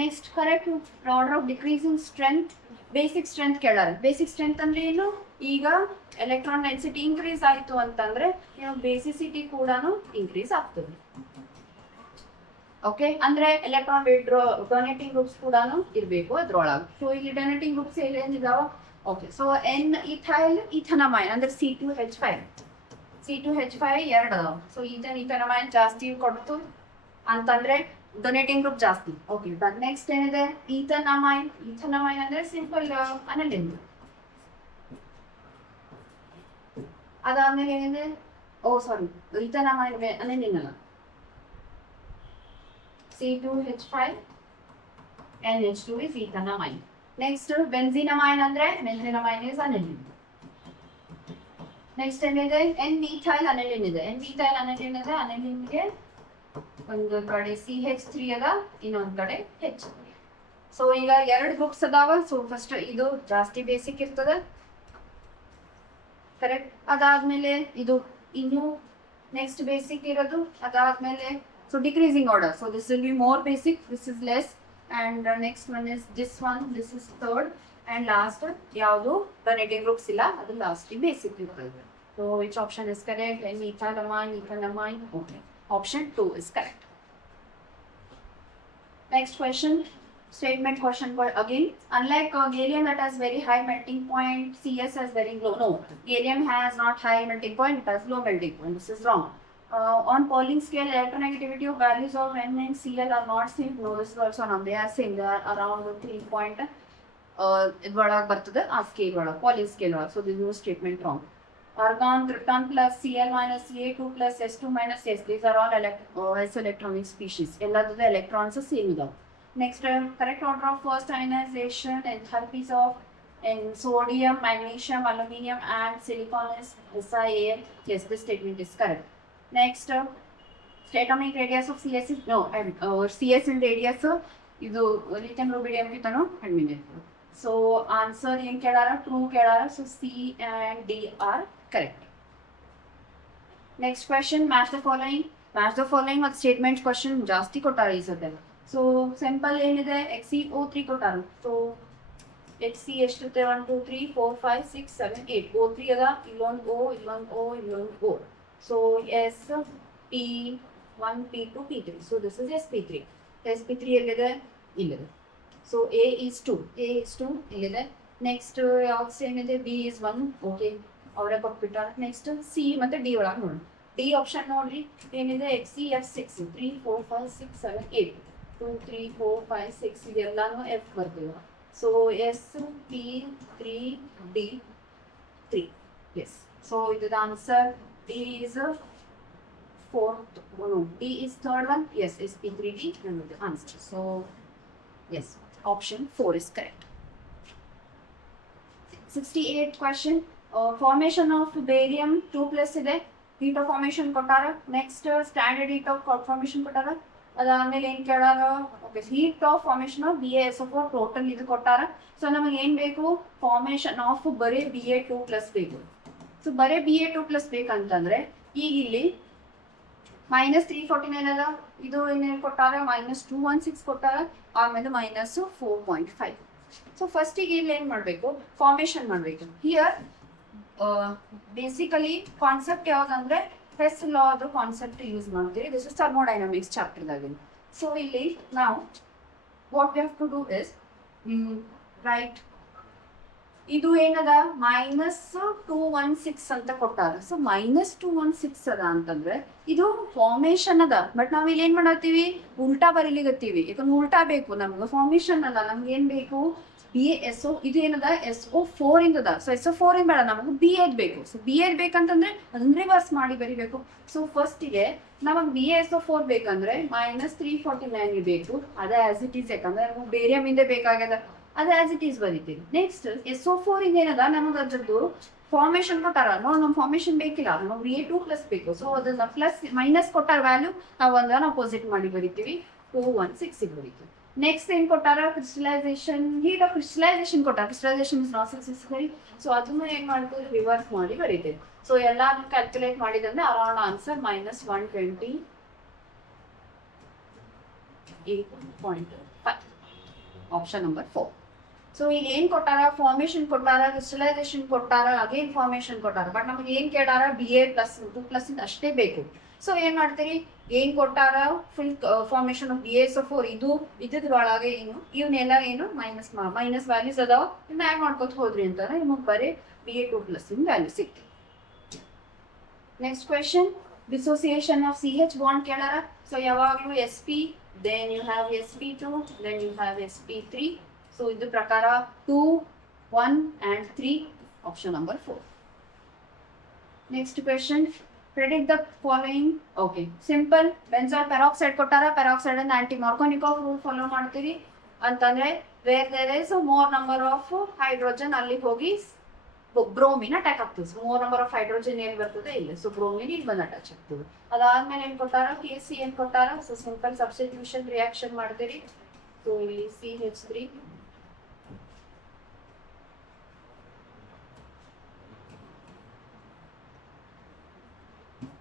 Next, correct order of decreasing strength. Basic strength ಕೇಳಾರ. Basic strength ಅಂದ್ರೆ ಏನು? ಈಗ electron density increase ಆಯ್ತು ಅಂತಂದ್ರೆ basicity ಕೂಡ increase ಆಗ್ತದೆ. Okay, ಅಂದ್ರೆ electron donating groups ಕೂಡ ಇರಬೇಕು ಅದ್ರೊಳಗೆ. ಸೊ ಇಲ್ಲಿ ಡೊನೇಟಿಂಗ್ ಗ್ರೂಪ್ಸ್ ಏನಿದಾವ? Okay, so N ethyl ethanamine ಅಂದ್ರೆ C2H5. C2H5 ಎರಡು ಅದಾವ. ಸೊ ಇಥನಮೈನ್ ಜಾಸ್ತಿ ಕೊಡ್ತು ಅಂತಂದ್ರೆ ಡೊನೇಟಿಂಗ್ ಗ್ರೂಪ್ ಜಾಸ್ತಿ. ಓಕೆ, ನೆಕ್ಸ್ಟ್ ಏನಿದೆ? ಈಥನಮೈನ್. ಈಥನಮೈನ್ ಅಂದ್ರೆ ಸಿಂಪಲ್ ಅನಲಿನ್. ಅದಾದ್ಮೇಲೆ ಏನಿದೆ? ಈಥನಮೈನ್ ಅನಲಿನ್ ಅಲ್ಲ, C2H5 NH2 is ethanamine. Next, benzenamine andre benzenamine is aniline. Next ಏನಿದೆ? N-methyl aniline ಇದೆ. N-methyl aniline ಇದೆ. aniline ಗೆ ಒಂದು ಕಡೆ CH3 ಅದ, ಇನ್ನೊಂದು ಕಡೆ H. ಸೊ ಈಗ ಎರಡು ಗ್ರೂಪ್ಸ್ ಅದಾವ. ಸೊ ಫಸ್ಟ್ ಇದು ಜಾಸ್ತಿ ಬೇಸಿಕ್ ಇರ್ತದೆ, ಕರೆಕ್ಟ್. ಅದಾದ್ಮೇಲೆ ಇದು ಇನ್ನು ನೆಕ್ಸ್ಟ್ ಬೇಸಿಕ್ ಇರೋದು. ಅದಾದ್ಮೇಲೆ so decreasing order. So this will be more basic, this is less, and next one is this one, this is third, and last ಯಾವುದು ಡೊನೇಟಿಂಗ್ ಗ್ರೂಪ್ಸ್ ಇಲ್ಲ, ಅದು ಲಾಸ್ಟ್ ಬೇಸಿಕ್ ಇರ್ತದೆ. So which option is correct? Ethanamine, ethanamine. Okay, option 2 is correct. Next question, statement question again. Unlike gallium that has very high melting point, CS has very low. No, gallium has not high melting point, it has low melting point. This is wrong. On Pauling scale, electronegativity of values of N and Cl are not same. No, this is also not. They are same. They are around 3 point. It ಬರ್ತದೆ ಆ scale ಒಳಗೆ, Pauling scale ಒಳಗೆ. So this is statement wrong. Argon, krypton plus Cl minus Ca2 plus S2 minus S. These are all s electronic species. ಎಲ್ಲದೂ electrons same ಇದಾವೆ. Next, correct order of first ionization enthalpies of in sodium, magnesium, aluminum, and silicon is SiAl. Yes, this statement is correct. Next, atomic radius of CS is no, CS in radius ಇದು lithium rubidium ಗಿಂತನೂ ಕಡಿಮೆ ಇದೆ. So answer ಏನು ಕೇಳಾರ? True ಕೇಳಾರ. So C and D are correct. Next question, match the following. Match the following with statement question ಜಾಸ್ತಿ ಕೊಟ್ಟಾರ ಈ ಸದ್ಯ. So simple ಏನಿದೆ? XeO3 ಕೊಟ್ಟಾರ. So Hc ಎಷ್ಟಿರುತ್ತೆ? 1 2 3 4 5 6 7 8 O3 ಅದ. ಇಲ್ಲೊಂದು O, ಇಲ್ಲೊಂದು O, ಇಲ್ಲೊಂದು O. So S P 1 P2 P3. So this is sp3. sp3 ಎಲ್ಲಿದೆ? ಇಲ್ಲಿದೆ. So A is 2. A is 2 ಇಲ್ಲಿದೆ. Next ಯಾವ್ದು ಸೇಮ್ ಇದೆ? B is 1. ಓಕೆ, ಅವರೇ ಕೊಟ್ಬಿಟ್ಟಾರ. ನೆಕ್ಸ್ಟ್ C ಮತ್ತೆ D ಒಳಗೆ ನೋಡಿ. D ಆಪ್ಷನ್ ನೋಡ್ರಿ ಏನಿದೆ? XeF6 3 4 5 6 7 8 2 3 4 5 6 ಇದೆಲ್ಲಾನು F ಬರ್ತೀವಿ. So S P 3 D 3. Yes. So the answer D is fourth. No, D is third one. Yes, sp3D. No, the answer. So yes, option 4 is correct. 68 question. Formation of barium 2 plus ಇದೆ. Heat of formation ಕೊಟ್ಟಾರ. Next, standard heat of formation ಕೊಟ್ಟಾರ. ಅದಾದ್ಮೇಲೆ ಏನು ಕೇಳಾರ? Okay, heat of formation of BaSO4 total ಇದು ಕೊಟ್ಟಾರ. So ನಮಗೆ ಏನು ಬೇಕು? ಫಾರ್ಮೇಶನ್ ಆಫ್ ಬರೀ Ba2+ ಬೇಕು. ಸೊ ಬರೀ Ba2+ ಬೇಕಂತಂದ್ರೆ ಈಗ ಇಲ್ಲಿ -349 ಅದ. ಇದು ಏನೇನು ಕೊಟ್ಟಾರ? -216 ಕೊಟ್ಟಾರ. ಆಮೇಲೆ -4.5. ಸೊ ಫಸ್ಟಿಗೆ ಇಲ್ಲಿ ಏನು ಮಾಡಬೇಕು? ಫಾರ್ಮೇಶನ್ ಮಾಡಬೇಕು. ಹಿಯರ್ ಬೇಸಿಕಲಿ ಕಾನ್ಸೆಪ್ಟ್ ಯಾವುದಂದ್ರೆ ಹೆಸ್ ಲಾ ಅದು ಕಾನ್ಸೆಪ್ಟ್ ಯೂಸ್ ಮಾಡ್ತೀವಿ. ದಿಸ್ ಇಸ್ ಥರ್ಮೋಡೈನಮಿಕ್ಸ್ ಚಾಪ್ಟರ್ದಾಗ. ಸೊ ಇಲ್ಲಿ ನಾವು what we have to do is right, ಇದು ಏನದ? -216 ಅಂತ ಕೊಟ್ಟಾರ. ಸೊ -216 ಅದ ಅಂತಂದ್ರೆ ಇದು ಫಾರ್ಮೇಶನ್ ಅದ. ಬಟ್ ನಾವ್ ಇಲ್ಲಿ ಏನ್ ಮಾಡತ್ತೀವಿ? ಉಲ್ಟಾ ಬರೀಲಿಗತ್ತೀವಿ. ಯಾಕಂದ್ರೆ ಉಲ್ಟಾ ಬೇಕು ನಮ್ಗೆ. ಫಾರ್ಮೇಶನ್ ಅಲ್ಲ, ನಮ್ಗೆ ಏನ್ ಬೇಕು? BaSO. ಇದು ಏನದ? SO4 ಇಂದದ. ಸೊ SO4 ಇಂದ ಬೇಡ, ನಮಗೆ B8 ಬೇಕು. ಸೊ B8 ಬೇಕಂತಂದ್ರೆ ಅದನ್ನ ರಿವರ್ಸ್ ಮಾಡಿ ಬರಿಬೇಕು. ಸೊ ಫಸ್ಟಿಗೆ ನಮಗೆ BaSO4 ಬೇಕಂದ್ರೆ -349 ಬೇಕು. ಅದೇ ಆಸ್ ಇಟ್ ಈಸ್. ಯಾಕಂದ್ರೆ ನಮಗೆ ಬೇರಿಯಮ್ ಇಂದ ಬೇಕಾಗ್ಯದ, ಅದೇ ಆಸ್ ಇಟ್ ಈಸ್ ಬರೀತೀವಿ. ನೆಕ್ಸ್ಟ್ SO4 ಇಂದ ಏನದ? ನಮಗೆ ಅದ್ರದ್ದು ಫಾರ್ಮೇಶನ್ ಕೊಟ್ಟಾರ. ನೋಡಿ, ನಮ್ಗೆ ಫಾರ್ಮೇಶನ್ ಬೇಕಿಲ್ಲ, ನಮ್ಗೆ Ba2+ ಬೇಕು. ಸೊ ಅದನ್ನ ಪ್ಲಸ್ ಮೈನಸ್ ಕೊಟ್ಟಾರ ವ್ಯಾಲ್ಯೂ, ನಾವು ಒಂದನ್ನ ಅಪೋಸಿಟ್ ಮಾಡಿ ಬರಿತೀವಿ. 216 ಬರೀತೀವಿ. ನೆಕ್ಸ್ಟ್ ಏನ್ ಕೊಟ್ಟಾರ? ಕ್ರಿಸ್ಟಲೈಸೇಷನ್, ಹೀಟ್ ಆಫ್ ಕ್ರಿಸ್ಟಲೈಸೇಷನ್ ಕೊಟ್ಟಾರ. Crystallization is not successful. So ಅದನ್ನು ಏನ್ ಮಾಡ್ತೀವಿ? ರಿವರ್ಸ್ ಮಾಡಿ ಬರೀತೀವಿ. ಸೊ ಎಲ್ಲಾನು ಕ್ಯಾಲ್ಕುಲೇಟ್ ಮಾಡಿದಂದ್ರೆ around answer -128.5. Option number 4. So ಈಗ ಏನ್ ಕೊಟ್ಟಾರ? ಫಾರ್ಮೇಶನ್ ಕೊಟ್ಟಾರ, ಕ್ರಿಸ್ಟಲೈಸೇಷನ್ ಕೊಟ್ಟಾರ, ಅಗೇನ್ ಫಾರ್ಮೇಶನ್ ಕೊಟ್ಟಾರ. ಬಟ್ ನಮಗೆ ಏನ್ ಕೇಳಾರ? Ba+2+ ಇಂದ ಅಷ್ಟೇ ಬೇಕು. ಸೊ ಏನ್ ಮಾಡ್ತೀರಿ? ಏನ್ ಕೊಟ್ಟಾರ? ಫುಲ್ ಫಾರ್ಮೇಶನ್ ಆಫ್ BaSO4 ಇದು ಇದ್ರೊಳಗೆ ಏನು ಇವನ್ನೆಲ್ಲ ಏನು ಮೈನಸ್ ವ್ಯಾಲ್ಯೂಸ್ ಅದಾವ, ಇನ್ನ ಆ್ಯಡ್ ಮಾಡ್ಕೊತ ಹೋದ್ರಿ ಅಂತಾನೆ ನಿಮಗೆ ಬರೀ Ba2+ ಇನ್ ವ್ಯಾಲ್ಯೂ ಸಿಗ್ತದೆ. Next question, dissociation of CH bond ಕೇಳಾರ. ಸೊ ಯಾವಾಗಲೂ Sp, then you have Sp2, then you have Sp3. So ಇದು ಪ್ರಕಾರ 2, 1 and 3. Option number 4. Next question, predict the following. Okay, simple. Benzoyl peroxide ಕೊಟ್ಟಾರ. peroxide and anti-Markovnikov rule follow ಮಾಡ್ತೀರಿ ಅಂತಂದ್ರೆ where there is more number of hydrogen ಅಲ್ಲಿ ಹೋಗಿ bromine attack ಆಗ್ತದೆ. More number of hydrogen ಏನ್ ಬರ್ತದೆ ಇಲ್ಲ. ಸೊ ಬ್ರೋಮಿನ್ ಇಲ್ಲಿ ಬಂದು ಅಟ್ಯಾಚ್ ಆಗ್ತದೆ. ಅದಾದ್ಮೇಲೆ ಏನ್ ಕೊಟ್ಟಾರ? KC ಏನ್ ಕೊಟ್ಟಾರ? ಸೊ ಸಿಂಪಲ್ ಸಬ್ಸ್ಟಿಟ್ಯೂಷನ್ ರಿಯಾಕ್ಷನ್ ಮಾಡ್ತೀರಿ. ಸೊ ಇಲ್ಲಿ CH3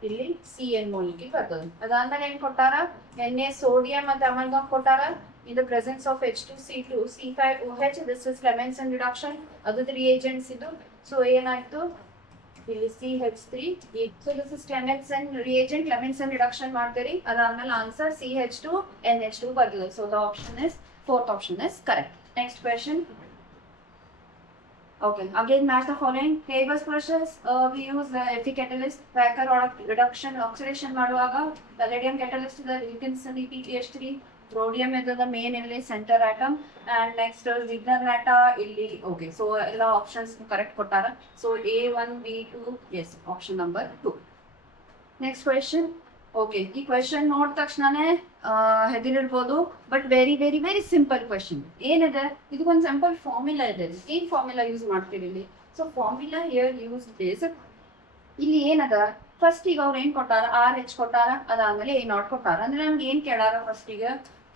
ಇಲ್ಲಿ CN molecule ಬರ್ತದೆ. ಅದಾದ್ಮೇಲೆ ಏನ್ ಕೊಟ್ಟಾರ? Na ಸೋಡಿಯಂ ಮತ್ತೆ ಅಮಲ್ಗಮ್ ಕೊಟ್ಟಾರ. In the presence of H2C2 C5OH, this is Clemmensen reduction. ಅದು reagents ಇದು. ಸೊ ಏನಾಯ್ತು? ಇಲ್ಲಿ CH3. So this is Clemmensen reagent, Clemmensen reduction ಮಾಡ್ತೀರಿ. ಅದಾದ್ಮೇಲೆ ಆನ್ಸರ್ CH2NH2 ಬರ್ತದೆ. So the option is fourth option is correct. Next question. Okay, again match the following. Haber's process, we use the Fe catalyst, Wacker reduction, oxidation ಮಾಡುವಾಗ palladium catalyst the Wilkinson EPTH3, rhodium ಇರ್ತದ main ಇಲ್ಲಿ centre atom and next ಜಿಗ್ನರ್ನಾಟ ಇಲ್ಲಿ okay so ಎಲ್ಲ options correct ಕೊಟ್ಟಾರ so A1B2 yes option number 2 next question okay ಈ question ನೋಡಿದ ತಕ್ಷಣನೇ ಹೆದರಿರ್ಬೋದು but very very very simple question ಏನಿದೆ ಇದಕ್ಕೊಂದು ಸಿಂಪಲ್ ಫಾರ್ಮುಲಾ ಇದೆ ಏನ್ ಫಾರ್ಮುಲಾ ಯೂಸ್ ಮಾಡ್ತೀವಿ ಇಲ್ಲಿ so formula here use is ಇಲ್ಲಿ ಏನದ ಫಸ್ಟ್ ಈಗ ಅವ್ರು ಏನ್ ಕೊಟ್ಟಾರ RH ಕೊಟ್ಟಾರ ಅದಾದ್ಮೇಲೆ A0 ಕೊಟ್ಟಾರ ಅಂದ್ರೆ ನಮ್ಗೆ ಏನ್ ಕೇಳಾರ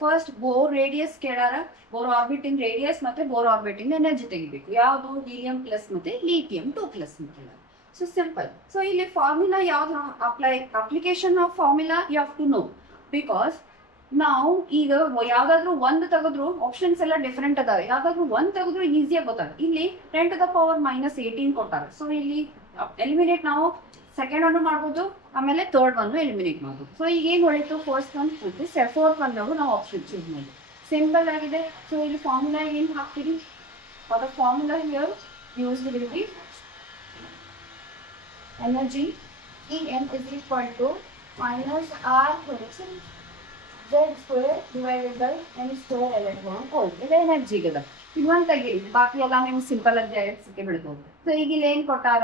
ಫಸ್ಟ್ ಬೋರ್ ರೇಡಿಯಸ್ ಕೇಳಾರ ಬೋರ್ ಆರ್ಬಿಟಿಂಗ್ ರೇಡಿಯಸ್ ಮತ್ತೆ ಬೋರ್ ಆರ್ಬಿಟಿಂಗ್ ಎನರ್ಜಿ ತೆಗಿಬೇಕು ಯಾವುದು ಹೀಲಿಯಂ ಪ್ಲಸ್ ಮತ್ತೆ ಲಿಥಿಯಂ 2 ಪ್ಲಸ್ ಅಂತ ಸೊ ಸಿಂಪಲ್ ಸೊ ಇಲ್ಲಿ ಫಾರ್ಮುಲಾ ಯಾವ್ದು application of formula you have to know because ನಾವು ಈಗ ಯಾವ್ದಾದ್ರು ಒಂದು ತೆಗೆದ್ರು ಆಪ್ಷನ್ಸ್ ಎಲ್ಲ ಡಿಫ್ರೆಂಟ್ ಅದಾವೆ ಯಾವ್ದಾದ್ರು ಒಂದ್ ತೆಗೆದ್ರು ಈಸಿಯಾಗಿ ಗೊತ್ತಾಗ ಇಲ್ಲಿ 10⁻−18 ಕೊಟ್ಟಾರ ಸೊ ಇಲ್ಲಿ ಎಲಿಮಿನೇಟ್ ನಾವು ಸೆಕೆಂಡ್ ಒನ್ ಮಾಡ್ಬೋದು ಆಮೇಲೆ ಥರ್ಡ್ ಒನ್ ಎಲಿಮಿನೇಟ್ ಮಾಡ್ಬೋದು ಸೊ ಈಗ ಏನ್ ಹೊಳಿತು ಫಸ್ಟ್ ಒನ್ ಮತ್ತೆ ಫೋರ್ತ್ ಒನ್ ನಾವು ಆಪ್ಷನ್ ಚೂಸ್ ಮಾಡಿ ಸಿಂಪಲ್ ಆಗಿದೆ ಸೊ ಇಲ್ಲಿ ಫಾರ್ಮುಲಾ ಏನ್ ಹಾಕ್ತೀರಿ for formula here use will be energy En is equal to minus R correction Z square divided by n square electron volt. ಇದು energy ಇದೆ ಇನ್ನೊಂದು ತೆಗೀರಿ ಬಾಕಿ ಎಲ್ಲ ನಿಮ್ಗೆ ಸಿಂಪಲ್ ಆಗಿ ಡೈರೆಕ್ಟ್ ಬಿಡ್ಬೋದು ಸೊ ಈಗ ಇಲ್ಲಿ ಏನ್ ಕೊಟ್ಟಾರ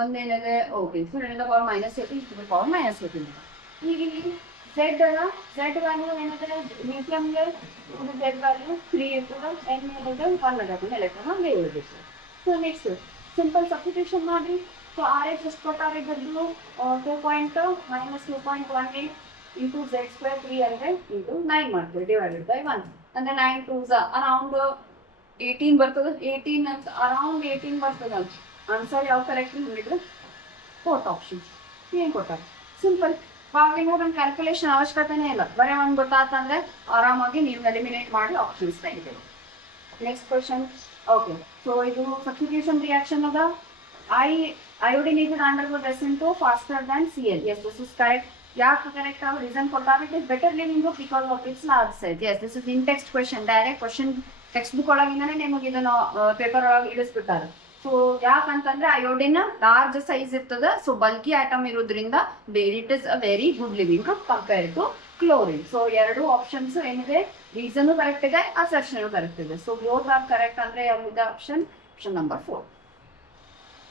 ಒಂದೇನಿದೆ ಓಕೆ ಸೊ -18 ಈಗ ಇಲ್ಲಿ Z ಅಲ್ಲ Z ವ್ಯಾಲ್ಯೂ ಏನಿದೆ ಲಿಥಿಯಂಗೆ Z ವ್ಯಾಲ್ಯೂ 3 ಇರ್ತದೆ n ಏನಿದೆ 1 ಅದ ಎಲೆಕ್ಟ್ರಾನ್ ಹಂಗೆ ಇರಬೇಕು ಸೊ ನೆಕ್ಸ್ಟ್ ಸಿಂಪಲ್ ಸಬ್ಸ್ಟಿಟ್ಯೂಷನ್ ಮಾಡಿ ಸೊ RH ಎಷ್ಟು ಕೊಟ್ಟಾರ ಇದ್ರದ್ದು 2.-2.18 into Z square 300 into 9 ಮಾಡ್ತೀವಿ ಡಿವೈಡೆಡ್ ಬೈ 1 ಅಂದ್ರೆ 9 2s ಅರೌಂಡ್ 18 ಬರ್ತದೆ 18 ಅಂತ ಅರೌಂಡ್ 18 ಬರ್ತದೆ ಅಂತ ಆನ್ಸರ್ ಯಾವ ಕರೆಕ್ಟ್ ನೋಡಿದ್ರೆ ಫೋರ್ತ್ ಆಪ್ಷನ್ ಏನ್ ಕೊಟ್ಟಾರ ಸಿಂಪಲ್ ಬಾಗಿ ನೋಡಿ ಕ್ಯಾಲ್ಕುಲೇಷನ್ ಅವಶ್ಯಕತೆನೇ ಇಲ್ಲ ಬರೀ ಒಂದು ಗೊತ್ತಾತಂದ್ರೆ ಆರಾಮಾಗಿ ನೀವು ಎಲಿಮಿನೇಟ್ ಮಾಡಿ ಆಪ್ಷನ್ಸ್ ತೆಗಿತೀವಿ ನೆಕ್ಸ್ಟ್ ಕ್ವೆಶನ್ ಓಕೆ ಸೊ ಇದು ಸಬ್ಸ್ಟಿಟ್ಯೂಷನ್ ರಿಯಾಕ್ಷನ್ ಅದ iodinated undergo descent to faster than Cl. Yes, this is correct. Yeah, correct. Our reason for that it is better living book because of its large size. Yes, this is in text question. Direct question textbook ಒಳಗಿಂದನೇ ನಿಮಗೆ ಇದನ್ನ paper ಒಳಗೆ ಇಳಿಸ್ಬಿಟ್ಟಾರೆ so ಯಾಕಂತಂದ್ರೆ iodine large size ಇರ್ತದ so bulky atom ಇರೋದ್ರಿಂದ it is a very good leaving compare to chlorine so ಎರಡು options ಏನಿದೆ ರೀಸನ್ ಕರೆಕ್ಟ್ ಇದೆ ಅಸರ್ಷನ್ ಕರೆಕ್ಟ್ ಇದೆ ಸೊ ಬೋತ್ ಆರ್ ಕರೆಕ್ಟ್ ಅಂದ್ರೆ ಯಾವ್ದು option number 4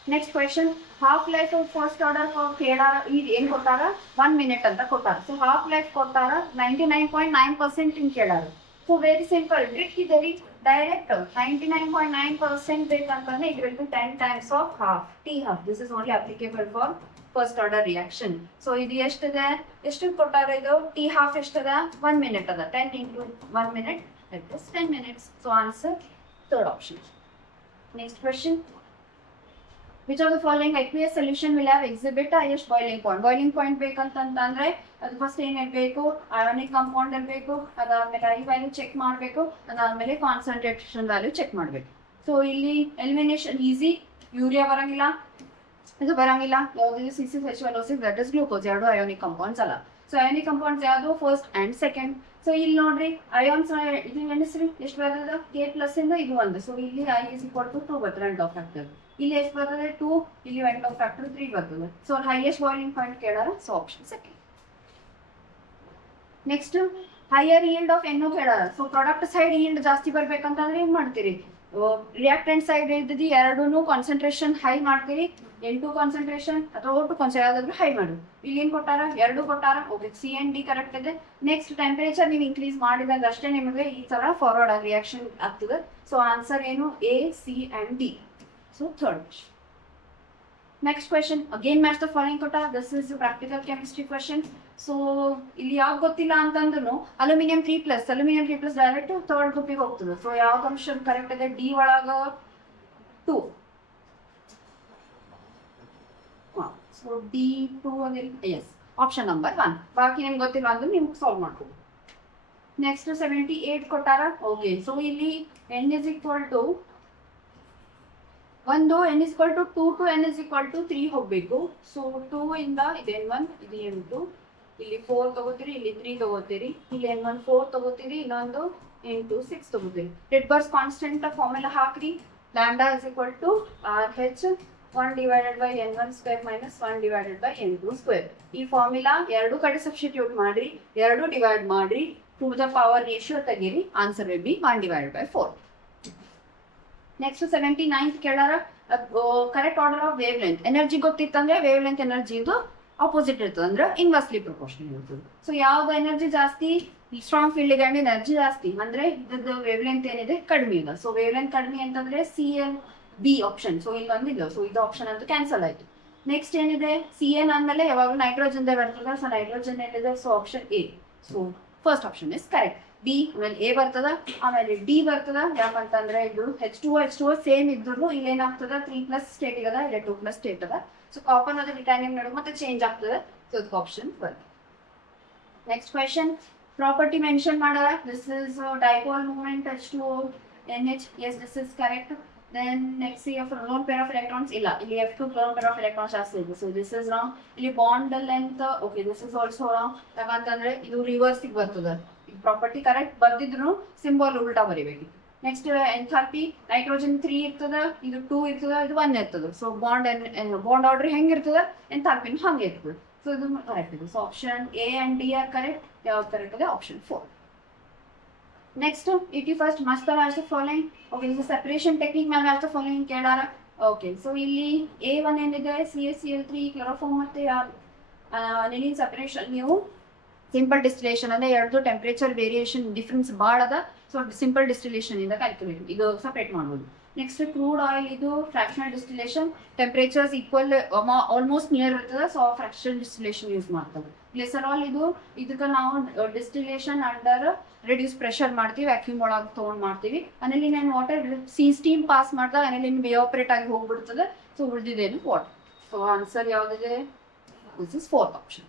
next question half life first order ಕೇಳಾರ ಈಗ ಏನ್ ಕೊಟ್ಟಾರ 1 ಮಿನಿಟ್ ಅಂತ ಕೊಟ್ಟಾರ ಸೊ ಹಾಫ್ ಲೈಫ್ ಕೊಟ್ಟಾರ 99.9% ಇನ್ ಕೇಳಾರ ಸೊ ವೆರಿ ಸಿಂಪಲ್ ಟ್ರಿಕ್ ಇದೆ ರೀ ಡೈರೆಕ್ಟ್ 99.9% ಬೇಕಂತಂದ್ರೆ it will be 10 times of half T half this is only applicable for first order reaction so ಇದು ಎಷ್ಟಿದೆ ಎಷ್ಟು ಕೊಟ್ಟಾರ ಇದು ಟಿ ಹಾಫ್ ಎಷ್ಟದ 1 ಮಿನಿಟ್ ಅದ 10 into 1 minute that is 10 minutes so answer third option next question which of the following aqueous solution will have exhibit highest boiling point ಬೇಕಂತಂದ್ರೆ ಅದು first ಏನ್ ಇರಬೇಕು ionic compound ಇರಬೇಕು ಅದಾದ್ಮೇಲೆ ಐ ವ್ಯಾಲ್ಯೂ ಚೆಕ್ ಮಾಡಬೇಕು ಅದಾದ್ಮೇಲೆ concentration value check ಮಾಡಬೇಕು so ಇಲ್ಲಿ elimination easy urea ಬರಂಗಿಲ್ಲ ಇದು ಬರಂಗಿಲ್ಲ ಯಾವ್ದು C6H12O6 ದಟ್ ಇಸ್ ಗ್ಲೂಕೋಸ್ ಎರಡು ಅಯಾನಿಕ್ ಕಾಂಪೌಂಡ್ಸ್ ಅಲ್ಲ ಸೊ ಅಯಾನಿಕ್ ಕಾಂಪೌಂಡ್ಸ್ ಯಾವುದು ಫಸ್ಟ್ ಅಂಡ್ ಸೆಕೆಂಡ್ ಸೊ ಇಲ್ಲಿ ನೋಡ್ರಿ ಅಯಾನ್ಸ್ ಇದು ಎಣಿಸ್ರಿ ಎಷ್ಟು ಬರ್ತದ K ಪ್ಲಸ್ ಇಂದ ಇದು ಒಂದು ಸೊ ಇಲ್ಲಿ I is equal to 2 ಬರ್ತದೆ ಎಂಡ್ ಆಫ್ ಫ್ಯಾಕ್ಟರ್ ಇಲ್ಲಿ ಎಷ್ಟು ಬರ್ತದೆ 2 ಇಲ್ಲಿ ಎಂಡ್ ಆಫ್ ಫ್ಯಾಕ್ಟರ್ 3 ಬರ್ತದೆ ಸೊ ಹೈಯೆಸ್ಟ್ ಬಾಯ್ಲಿಂಗ್ ಪಾಯಿಂಟ್ ಕೇಳಾರ so option second next higher yield of NO ಕೇಳಾರ ಸೊ ಪ್ರಾಡಕ್ಟ್ ಸೈಡ್ yield ಜಾಸ್ತಿ ಬರ್ಬೇಕಂತಂದ್ರೆ ಏನ್ ಮಾಡ್ತೀರಿ ರಿಯಾಕ್ಟೆಂಟ್ ಸೈಡ್ ಇದ್ದದಿ ಎರಡೂನು ಕಾನ್ಸಂಟ್ರೇಷನ್ ಹೈ ಮಾಡ್ತೀರಿ N2 ಕಾನ್ಸಂಟ್ರೇಷನ್ ಅಥವಾ O2 ಯಾವ್ದಾದ್ರು ಹೈ ಮಾಡು ಇಲ್ಲಿ ಏನ್ ಕೊಟ್ಟಾರ ಎರಡು ಕೊಟ್ಟಾರ okay C and D correct ಇದೆ ನೆಕ್ಸ್ಟ್ ಟೆಂಪರೇಚರ್ ನೀವು ಇನ್ಕ್ರೀಸ್ ಮಾಡಿದಾಗ ಅಷ್ಟೇ ನಿಮಗೆ ಈ ತರ ಫಾರ್ವರ್ಡ್ ಆಗಿ ರಿಯಾಕ್ಷನ್ ಆಗ್ತದೆ ಸೊ ಆನ್ಸರ್ ಏನು A, C and D so third question next question again match the following ಕೊಟ್ಟ this is a practical chemistry question so ಇಲ್ಲಿ ಯಾವ್ದು ಗೊತ್ತಿಲ್ಲ ಅಂತಂದ್ರು ಅಲ್ಯೂಮಿನಿಯಂ 3+ ಡೈರೆಕ್ಟ್ ಥರ್ಡ್ ಗ್ರೂಪಿಗೆ ಹೋಗ್ತದೆ ಸೊ ಯಾವ್ದು ಅಂಶ ಕರೆಕ್ಟ್ ಇದೆ D ಒಳಗ 2 so D2 S option number 1 ಬಾಕಿ ನಿಮ್ಗೆ ಗೊತ್ತಿಲ್ಲ ಅಂದ್ರೆ ನಿಮ್ಗೆ ಸಾಲ್ವ್ ಮಾಡ್ಬೋದು ನೆಕ್ಸ್ಟ್ 78 ಕೊಟ್ಟಾರ ಓಕೆ ಸೊ ಇಲ್ಲಿ N is equal to ಒಂದು N is equal to 2 to N is equal to 3 ಹೋಗ್ಬೇಕು ಸೊ 2 ಇಂದ ಇದು N1 ಇದು N2 ಇಲ್ಲಿ 4 ತಗೋತೀರಿ ಇಲ್ಲಿ 3 ತಗೋತೀರಿ ಇಲ್ಲಿ N1 4 ತಗೋತೀರಿ ಇನ್ನೊಂದು N2 6 ತಗೋತೀರಿ ರಿಡ್ಬರ್ಸ್ ಕಾನ್ಸ್ಟೆಂಟ್ ಫಾರ್ಮುಲಾ ಹಾಕ್ರಿ lambda is equal to RH 1 divided by N1 square minus 1 divided by N2 square ಈ ಫಾರ್ಮುಲಾ ಎರಡು ಕಡೆ ಸಬ್ಸ್ಟಿಟ್ಯೂಟ್ ಮಾಡ್ರಿ ಎರಡು ಡಿವೈಡ್ ಮಾಡ್ರಿ ಟು ದ ಪವರ್ ರೇಷಿಯೋ ತೆಗೀರಿ, answer will be 1/4. Next 79th ಕೇಳಾರ correct order of wavelength. Energy ಗೊತ್ತಿತ್ತಂದ್ರೆ wavelength ಎನರ್ಜಿದು ಆಪೋಸಿಟ್ ಇರ್ತದೆ, ಅಂದ್ರೆ ಇನ್ವರ್ಸ್ಲಿ ಪ್ರಪೋರ್ಷನಲ್ ಇರ್ತದೆ. ಸೊ ಯಾವ್ದು ಎನರ್ಜಿ ಜಾಸ್ತಿ, ಸ್ಟ್ರಾಂಗ್ ಫೀಲ್ಡ್ ಎನರ್ಜಿ ಜಾಸ್ತಿ ಅಂದ್ರೆ ಇದ್ರದ್ದು ವೇವ್ ಲೆಂತ್ ಏನಿದೆ ಕಡಿಮೆ ಇದೆ. ಸೊ ವೇವ್ ಲೆಂತ್ ಕಡಿಮೆ ಅಂತಂದ್ರೆ CN/B ಆಪ್ಷನ್. ಸೊ ಇಲ್ಲಿ ಬಂದಿಲ್ಲ, ಸೊ ಇದು ಆಪ್ಷನ್ ಅಂತ ಕ್ಯಾನ್ಸಲ್ ಆಯ್ತು. ನೆಕ್ಸ್ಟ್ ಏನಿದೆ, CN ಅಂದ್ಮೇಲೆ ಯಾವಾಗ ನೈಟ್ರೋಜನ್ ಬರ್ತದ, ಸೊ ನೈಟ್ರೋಜನ್ ಏನಿದೆ, so option A. So first option is correct. B ಆಮೇಲೆ A ಬರ್ತದ, ಆಮೇಲೆ D ಬರ್ತದ. ಯಾಕಂತಂದ್ರೆ ಇದು H2O ಸೇಮ್ ಇದ್ರು ಇಲ್ಲಿ ಏನಾಗ್ತದ 3+ ಸ್ಟೇಟ್ ಇದೆ, ಇಲ್ಲ 2+ ಸ್ಟೇಟ್ ಅದ. ಸೊ ಕಾಪರ್ ಮತ್ತೆ ಟೈಟಾನಿಯಂ ನಡುವೆ ಮತ್ತೆ ಚೇಂಜ್ ಆಗ್ತದೆ. ಸೊ ಇದಕ್ಕೆ option 1. Next question property mention ಮಾಡಾರ. This is dipole movement H2O NH. Yes, this is correct. Then next see of lone pair of electrons illa, ಇಲ್ಲಿ F2 lone pair of electrons ಜಾಸ್ತಿ ಇದೆ. So this is wrong. ಇಲ್ಲಿ bond length, okay, this is also wrong. ಯಾಕಂತಂದ್ರೆ ಇದು reverse ಗೆ ಬರ್ತದೆ. ಈ property correct ಬರ್ದಿದ್ರು symbol ಉಲ್ಟಾ ಬರಿಬೇಕು. ನೆಕ್ಸ್ಟ್ ಎಂಥಾಲ್ಪಿ, ನೈಟ್ರೋಜನ್ 3 ಇರ್ತದ, ಇದು 2 ಇರ್ತದ, ಇದು 1 ಇರ್ತದೆ. ಸೊ ಬಾಂಡ್ ಆರ್ಡರ್ ಹೆಂಗಿರ್ತದೆ, ಎಂಥಾಲ್ಪಿನ ಹಂಗೆ ಇರ್ತದೆ. ಸೊ ಇದು ಕರೆಕ್ಟ್ ಇದೆ. So option A and D are correct. ಯಾವ್ದು ಕರೆಕ್ಟ್ ಇದೆ, option 4. Next 81st must match the following. Okay, this is separation technique ಮೇಲೆ match the following ಕೇಳಾರ. ಓಕೆ, ಸೊ ಇಲ್ಲಿ A1 ಏನಿದೆ CaCl3 ಕ್ಲೋರೋಫಾರ್ಮ್ ಮತ್ತೆ ಅನಿಲಿನ್ ಸೆಪರೇಷನ್. ನೀವು simple distillation ಅಂದ್ರೆ ಎರಡು ಟೆಂಪರೇಚರ್ ವೇರಿಯೇಷನ್ ಡಿಫ್ರೆನ್ಸ್ ಭಾಳ ಅದ. ಸೊ ಸಿಂಪಲ್ ಡಿಸ್ಟಿಲೇಷನ್ ಇಂದ ಕ್ಯಾಲ್ಕುಲೇಟ್ ಇದು ಸಪ್ರೇಟ್ ಮಾಡ್ಬೋದು. ನೆಕ್ಸ್ಟ್ ಕ್ರೂಡ್ ಆಯಿಲ್ ಇದು fractional distillation, temperatures equal almost near ಇರ್ತದೆ. ಸೊ ಫ್ರಾಕ್ಷನಲ್ ಡಿಸ್ಟಿಲೇಷನ್ ಯೂಸ್ ಮಾಡ್ತದೆ. ಗ್ಲಿಸರಾಲ್ ಇದಕ್ಕೆ ನಾವು ಡಿಸ್ಟಿಲೇಷನ್ ಅಂಡರ್ ರಿಡ್ಯೂಸ್ ಪ್ರೆಷರ್ ಮಾಡ್ತೀವಿ, ವ್ಯಾಕ್ಯೂಮ್ ಒಳಗೆ ತೊಗೊಂಡು ಮಾಡ್ತೀವಿ. ಅನಿಲಿನ್ ಏನು ವಾಟರ್ ಸ್ಟೀಮ್ ಪಾಸ್ ಮಾಡಿದಾಗ ಅನಿಲಿನ್ ವೇಪರೇಟ್ ಆಗಿ ಹೋಗ್ಬಿಡ್ತದೆ. So ಉಳಿದಿದ್ದೇನು water. ಸೊ ಆನ್ಸರ್ ಯಾವುದಿದೆ, this is 4th option.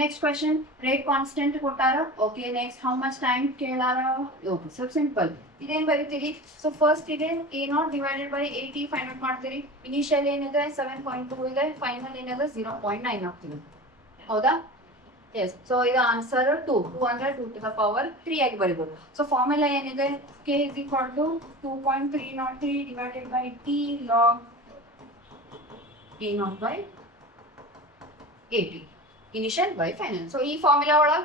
Next question rate constant ಕೊಟ್ಟಾರ. Okay, next how much time ಕೇಳಾರ. Okay, ಸ್ವಲ್ಪ ಸಿಂಪಲ್. ಇದೇನು ಬರೀತೀರಿ, ಸೊ ಫಸ್ಟ್ ಇದೆ A0 divided by 80 find out ಮಾಡ್ತೀರಿ. Initial ಏನಿದೆ 7.2 ಇದೆ, ಫೈನಲ್ ಏನಿದೆ 0.9 ಆಗ್ತಿದೆ. ಹೌದಾ? ಎಸ್. ಸೊ ಇದು ಆನ್ಸರ್ 2 ಅಂದ್ರೆ 2 to the power 3 ಆಗಿ ಬರೀಬೋದು. ಸೊ ಫಾರ್ಮುಲಾ ಏನಿದೆ, K is equal to 2.303 divided by T log A0 by 80 initial by final. So ಈ ಫಾರ್ಮುಲಾ ಒಳಗೆ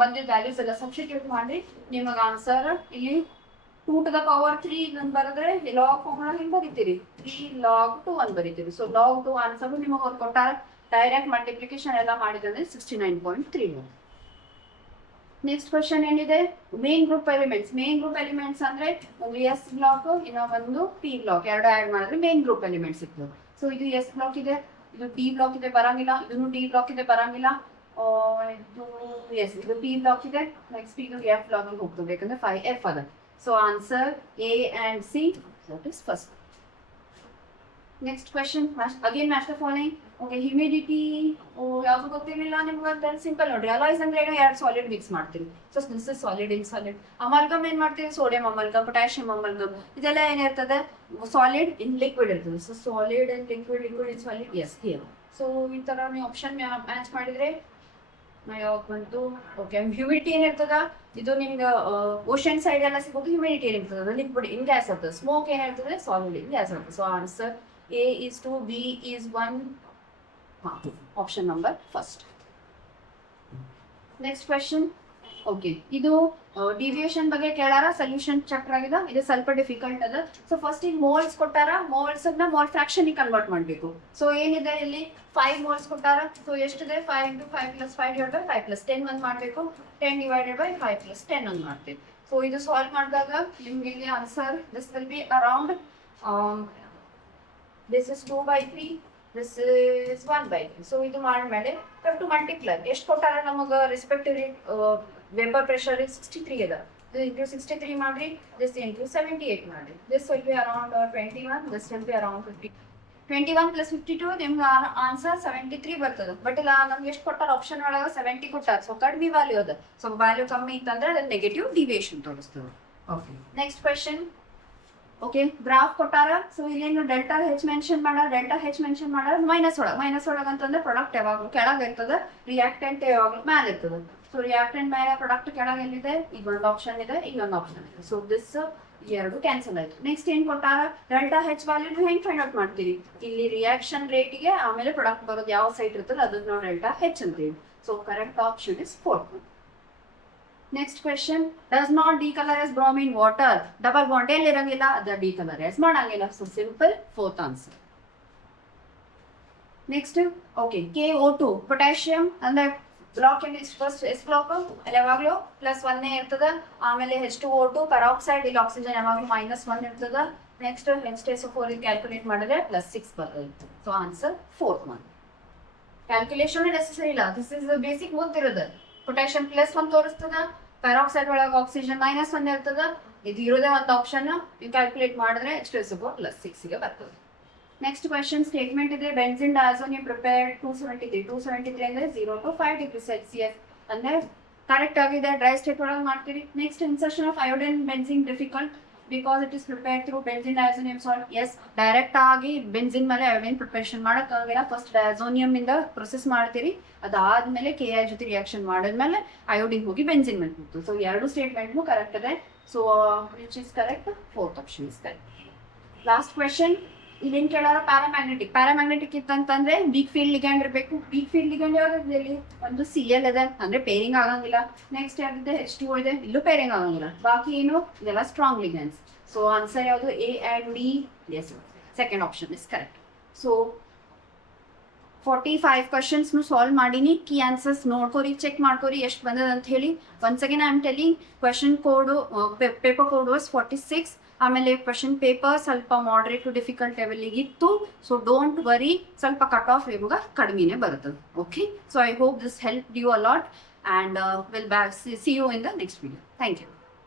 ಬಂದಿದ್ದ ವ್ಯಾಲ್ಯೂಸ್ ಎಲ್ಲ ಸಬ್ಸ್ಟಿಟ್ಯೂಟ್ ಮಾಡಿ ನಿಮಗೆ ಆನ್ಸರ್ ಇಲ್ಲಿ 2 to the power 3 ಬರೆದ್ರೆ ಲಾಗ್ ಫಾರ್ಮುಲಾ ಹಿಂಗೆ ಬರೀತೀರಿ, 3 log 2 ಅಂತ ಬರೀತೀರಿ. ಸೊ log 2 ಆನ್ಸರ್ ನಿಮಗೆ ಅವ್ರು ಕೊಟ್ಟಾರ. ಡೈರೆಕ್ಟ್ ಮಲ್ಟಿಪ್ಲಿಕೇಶನ್ ಎಲ್ಲ ಮಾಡಿದ್ರೆ 69.3. ನೆಕ್ಸ್ಟ್ ಕ್ವೆಶ್ಚನ್ ಏನಿದೆ, main group elements. Main group elements ಅಂದ್ರೆ ಒಂದು S ಬ್ಲಾಕ್, ಇನ್ನೊಂದು P ಬ್ಲಾಕ್, ಎರಡು ಆಡ್ ಮಾಡಿದ್ರೆ ಮೇನ್ ಗ್ರೂಪ್ ಎಲಿಮೆಂಟ್ಸ್ ಸಿಗ್ತದೆ. ಸೊ ಇದು S ಬ್ಲಾಕ್ ಇದೆ, ಇದು D ಬ್ಲಾಕ್ ಇದೆ ಬರಂಗಿಲ್ಲ, ಇದನ್ನು D ಬ್ಲಾಕ್ ಇದೆ ಬರಂಗಿಲ್ಲ. ಇದು ಎಸ್, ಇದು P ಬ್ಲಾಕ್ ಇದೆ. ನೆಕ್ಸ್ಟ್ ಇದು F ಬ್ಲಾಕ್ ಹೋಗ್ತದೆ, ಯಾಕಂದ್ರೆ 5F ಅದ. So answer A and C, that is first. Next question again match the following. Okay, humidity ಯಾವುದು ಗೊತ್ತಿರಲಿಲ್ಲ ನಿಮ್ಗೆ ಅಂತ ಸಿಂಪಲ್ ನೋಡ್ರಿ. ಅಲಾಯ್ಸ್ ಅಂದ್ರೆ ಏನು, ಎರಡು ಸಾಲಿಡ್ ಮಿಕ್ಸ್ ಮಾಡ್ತೀವಿ. So this is solid in solid. Amalgam ಏನ್ ಮಾಡ್ತೀವಿ, ಸೋಡಿಯಂ ಅಮಲ್ಗಮ್, ಪೊಟ್ಯಾಷಿಯಂ ಅಮಲ್ಗಮ್, ಇದೆಲ್ಲ ಏನಿರ್ತದೆ ಸಾಲಿಡ್ ಇನ್ ಲಿಕ್ವಿಡ್ ಇರ್ತದೆ. So solid in liquid, liquid in solid, yes here. So ಈ ತರ ನೀವು ಆಪ್ಷನ್ ಮ್ಯಾಚ್ ಮಾಡಿದ್ರೆ ಯಾವಾಗ ಬಂತು. ಓಕೆ, ಹ್ಯೂಮಿಡಿಟಿ ಏನಿರ್ತದ, ಇದು ನಿಮ್ಗೆ ಓಷನ್ ಸೈಡ್ ಎಲ್ಲ ಸಿಗೋದು ಹ್ಯೂಮಿಡಿಟಿ ಏನಿರ್ತದೆ, ಲಿಕ್ವಿಡ್ ಇನ್ ಗ್ಯಾಸ್ ಇರ್ತದೆ. ಸ್ಮೋಕ್ ಏನಿರ್ತದೆ, ಸಾಲಿಡ್ ಇನ್ ಗ್ಯಾಸ್ ಇರ್ತದೆ. So answer A is 2, B is 1. Option number first. Next question. Okay, ಇದು ಡಿವಿಯೇಷನ್ ಬಗ್ಗೆ ಕೇಳಾರ. ಸೊಲ್ಯೂಷನ್ ಚಾಪ್ಟರ್ ಆಗಿದೆ, ಇದು ಸ್ವಲ್ಪ ಡಿಫಿಕಲ್ಟ್ ಅದ. ಸೊ ಫಸ್ಟ್ ಈಗ ಮೋಲ್ಸ್ ಕೊಟ್ಟಾರ, ಮೋಲ್ಸ್ ಅನ್ನ ಮೋಲ್ ಫ್ರಾಕ್ಷನ್ ಕನ್ವರ್ಟ್ ಮಾಡಬೇಕು. ಸೊ ಏನಿದೆ ಇಲ್ಲಿ 5 ಮೋಲ್ಸ್ ಕೊಟ್ಟಾರ. ಸೊ ಎಷ್ಟಿದೆ, 5 × 5 + 5 divided by 5 + 10 ಅಂತ ಮಾಡಬೇಕು. 10 divided by 5 + 10 ಅಂತ ಮಾಡ್ತೀವಿ. ಸೊ ಇದು ಸಾಲ್ವ್ ಮಾಡಿದಾಗ ನಿಮ್ಗೆ ಇಲ್ಲಿ answer this will be around this is 2/3, this is 1/3. So ಇದು ಮಾಡಿದ್ಮೇಲೆ have to multiply. ಎಷ್ಟು ಕೊಟ್ಟಾರ ನಮಗೆ ರೆಸ್ಪೆಕ್ಟಿವ್ಲಿ ವೇಪರ್ ಪ್ರೆಷರ್ 63 ಇದೆ. ಇಂಟು 63 ಮಾಡ್ರಿ, this into 78 ಮಾಡ್ರಿ. This will be around 21, this will be around 50. 21 + 52 ನಿಮ್ಗೆ ಆನ್ಸರ್ 73 ಬರ್ತದೆ. ಬಟ್ ಇಲ್ಲ ನಮ್ಗೆ ಎಷ್ಟು ಕೊಟ್ಟಾರ ಆಪ್ಷನ್ ಒಳಗೆ 70 ಕೊಟ್ಟಾರ. ಸೊ ಕಡಿಮೆ ವ್ಯಾಲ್ಯೂ ಅದ. ಸೊ ವ್ಯಾಲ್ಯೂ ಕಮ್ಮಿ ಇತ್ತಂದ್ರೆ ಅದು ನೆಗೆಟಿವ್ ಡಿವಿಯೇಷನ್ ತೋರಿಸ್ತದೆ. Okay, next question. Okay, graph ಕೊಟ್ಟಾರ. ಸೊ ಇಲ್ಲೇನು ಡೆಲ್ಟಾ ಹೆಚ್ ಮೆನ್ಷನ್ ಮಾಡಾರ. ಡೆಲ್ಟಾ ಹೆಚ್ ಮೆನ್ಷನ್ ಮಾಡಾರ ಮೈನಸ್ ಒಳಗೆ ಅಂತಂದ್ರೆ ಪ್ರಾಡಕ್ಟ್ ಯಾವಾಗಲೂ ಕೆಳಗೆ ಇರ್ತದೆ, ರಿಯಾಕ್ಟೆಂಟ್ ಯಾವಾಗಲೂ ಮ್ಯಾಲೆ ಇರ್ತದೆ. ಸೊ ರಿಯಾಕ್ಟೆಂಟ್ ಮೇಲೆ ಪ್ರಾಡಕ್ಟ್ ಕೆಳಗೆ ಎಲ್ಲಿದೆ, ಈಗ ಒಂದು ಆಪ್ಷನ್ ಇದೆ, ಇನ್ನೊಂದು ಆಪ್ಷನ್ ಇದೆ. ಸೊ ದಿಸ್ ಎರಡು ಕ್ಯಾನ್ಸಲ್ ಆಯ್ತು. ನೆಕ್ಸ್ಟ್ ಏನ್ ಕೊಟ್ಟಾರ, ಡೆಲ್ಟಾ ಹೆಚ್ ವ್ಯಾಲ್ಯೂ ಹೆಂಗ್ ಫೈಂಡ್ ಔಟ್ ಮಾಡ್ತೀರಿ, ಇಲ್ಲಿ ರಿಯಾಕ್ಷನ್ ರೇಟಿಗೆ ಆಮೇಲೆ ಪ್ರಾಡಕ್ಟ್ ಬರೋದು ಯಾವ ಸೈಡ್ ಇರ್ತದೆ ಅದನ್ನ ನಾವು ಡೆಲ್ಟಾ ಹೆಚ್ ಅಂತೀವಿ. So correct option is 4th. Next question, does not decolourise bromine water. Double bond ಎಲ್ಲಿ ಇರಂಗಿಲ್ಲ, ಅದ ಡಿಕಲರೈಸ್ ಮಾಡಂಗಿಲ್ಲ. So simple, fourth answer. Next, okay, KO2 potassium ಅಂದ್ರೆ ಬ್ಲಾಕ್ ಫಸ್ಟ್ ಎಸ್ ಬ್ಲಾಕ್ ಅಲ್ಲಿ ಯಾವಾಗ್ಲೂ +1 ಇರ್ತದ. ಆಮೇಲೆ H2O2 ಪೆರಾಕ್ಸೈಡ್, ಇಲ್ಲಿ ಆಕ್ಸಿಜನ್ ಯಾವಾಗ್ಲೂ -1 ಇರ್ತದ. ನೆಕ್ಸ್ಟ್ H2SO4 ಕ್ಯಾಲ್ಕುಲೇಟ್ ಮಾಡಿದ್ರೆ +6 ಬರುತ್ತೆ. So answer 4th one. Calculation necessary ಇಲ್ಲ, ದಿಸ್ ಇಸ್ ಬೇಸಿಕ್ ಗೊತ್ತಿರೋದು. ಪೊಟ್ಯಾಷಿಯಂ +1 ತೋರಿಸ್ತದ, ಪೆರಾಕ್ಸೈಡ್ ಒಳಗೆ ಆಕ್ಸಿಜನ್ -1 ಇರ್ತದ. ಇದು ಇರೋದೇ ಒಂದು ಆಪ್ಷನ್. ನೀವು ಕ್ಯಾಲ್ಕುಲೇಟ್ ಮಾಡಿದ್ರೆ H2SO4 +6 ಗೆ ಬರ್ತದೆ. ನೆಕ್ಸ್ಟ್ ಕ್ವೆಶನ್ ಸ್ಟೇಟ್ಮೆಂಟ್ ಇದೆ, ಬೆನ್ಸಿನ್ ಡಯಾಜೋನಿಯಂ ಪ್ರಿಪೇರ್ಡ್ 273 ಅಂದ್ರೆ 0 to 5 ಡಿಗ್ರಿ ಸೆಲ್ಸಿಯಸ್ ಅಂದ್ರೆ ಕರೆಕ್ಟ್ ಆಗಿದೆ. ಡ್ರೈ ಸ್ಟೇಟ್ ಒಳಗೆ ಮಾಡ್ತೀರಿ. Next, insertion of iodine benzene difficult because it is prepared through benzene diazonium salt. Yes, direct ಆಗಿ ಬೆನ್ಸಿನ್ ಮೇಲೆ ಅಯೋಡಿನ್ ಪ್ರಿಪರೇಷನ್ ಮಾಡೋಕ್ಕಾಗಿಲ್ಲ. First diazonium ಇಂದ ಪ್ರೊಸೆಸ್ ಮಾಡ್ತೀರಿ, ಅದಾದ್ಮೇಲೆ KI ಜೊತೆ ರಿಯಾಕ್ಷನ್ ಮಾಡಿದ್ಮೇಲೆ ಅಯೋಡಿನ್ ಹೋಗಿ ಬೆನ್ಸಿನ್ ಮೇಲೆ ಹೋಗ್ತದೆ. ಸೊ ಎರಡು ಸ್ಟೇಟ್ಮೆಂಟ್ನು ಕರೆಕ್ಟ್ ಇದೆ. So which is correct? 4th option is correct. Last question, ಇದೇನ್ ಕೇಳಾರ, ಪ್ಯಾರಾಮ್ಯಾಗ್ನೆಟಿಕ್ ಇತ್ತಂತಂದ್ರೆ ವೀಕ್ ಫೀಲ್ಡ್ ಲಿಗ್ಯಾಂಡ್ ಇರಬೇಕು. ವೀಕ್ ಫೀಲ್ಡ್ ಲಿಗ್ಯಾಂಡ್ ಯಾವ್ದು? ಒಂದು Cl ಇದೆ, ಅಂದ್ರೆ ಪೇರಿಂಗ್ ಆಗಂಗಿಲ್ಲ. ನೆಕ್ಸ್ಟ್ ಯಾವ್ದಿದೆ? H2O ಇದೆ, ಇಲ್ಲೂ ಪೇರಿಂಗ್ ಆಗಂಗಿಲ್ಲ. ಬಾಕಿ ಏನು ಇದೆಲ್ಲ ಸ್ಟ್ರಾಂಗ್ ಲಿಗ್ಯಾಂಡ್ಸ್. ಸೊ ಆನ್ಸರ್ ಯಾವುದು? A and D. Yes, second option is correct. So 45 questions solve ಮಾಡೀನಿ. ಕೀ ಆನ್ಸರ್ಸ್ ನೋಡ್ಕೋರಿ, ಚೆಕ್ ಮಾಡ್ಕೋರಿ ಎಷ್ಟು ಬಂದದ ಅಂತ ಹೇಳಿ. Once again I am telling, question code paper code was 46. ಆಮೇಲೆ ಕ್ವಶನ್ ಪೇಪರ್ ಸ್ವಲ್ಪ ಮಾಡ್ರೇಟ್ ಟು ಡಿಫಿಕಲ್ಟ್ ಲೆವೆಲ್ಗೆ ಇತ್ತು. ಸೊ ಡೋಂಟ್ ವರಿ, ಸ್ವಲ್ಪ ಕಟ್ ಆಫ್ ಇವಾಗ ಕಡಿಮೆನೇ ಬರ್ತದೆ. Okay, so I hope this help you a lot and will back see you in the next video. Thank you.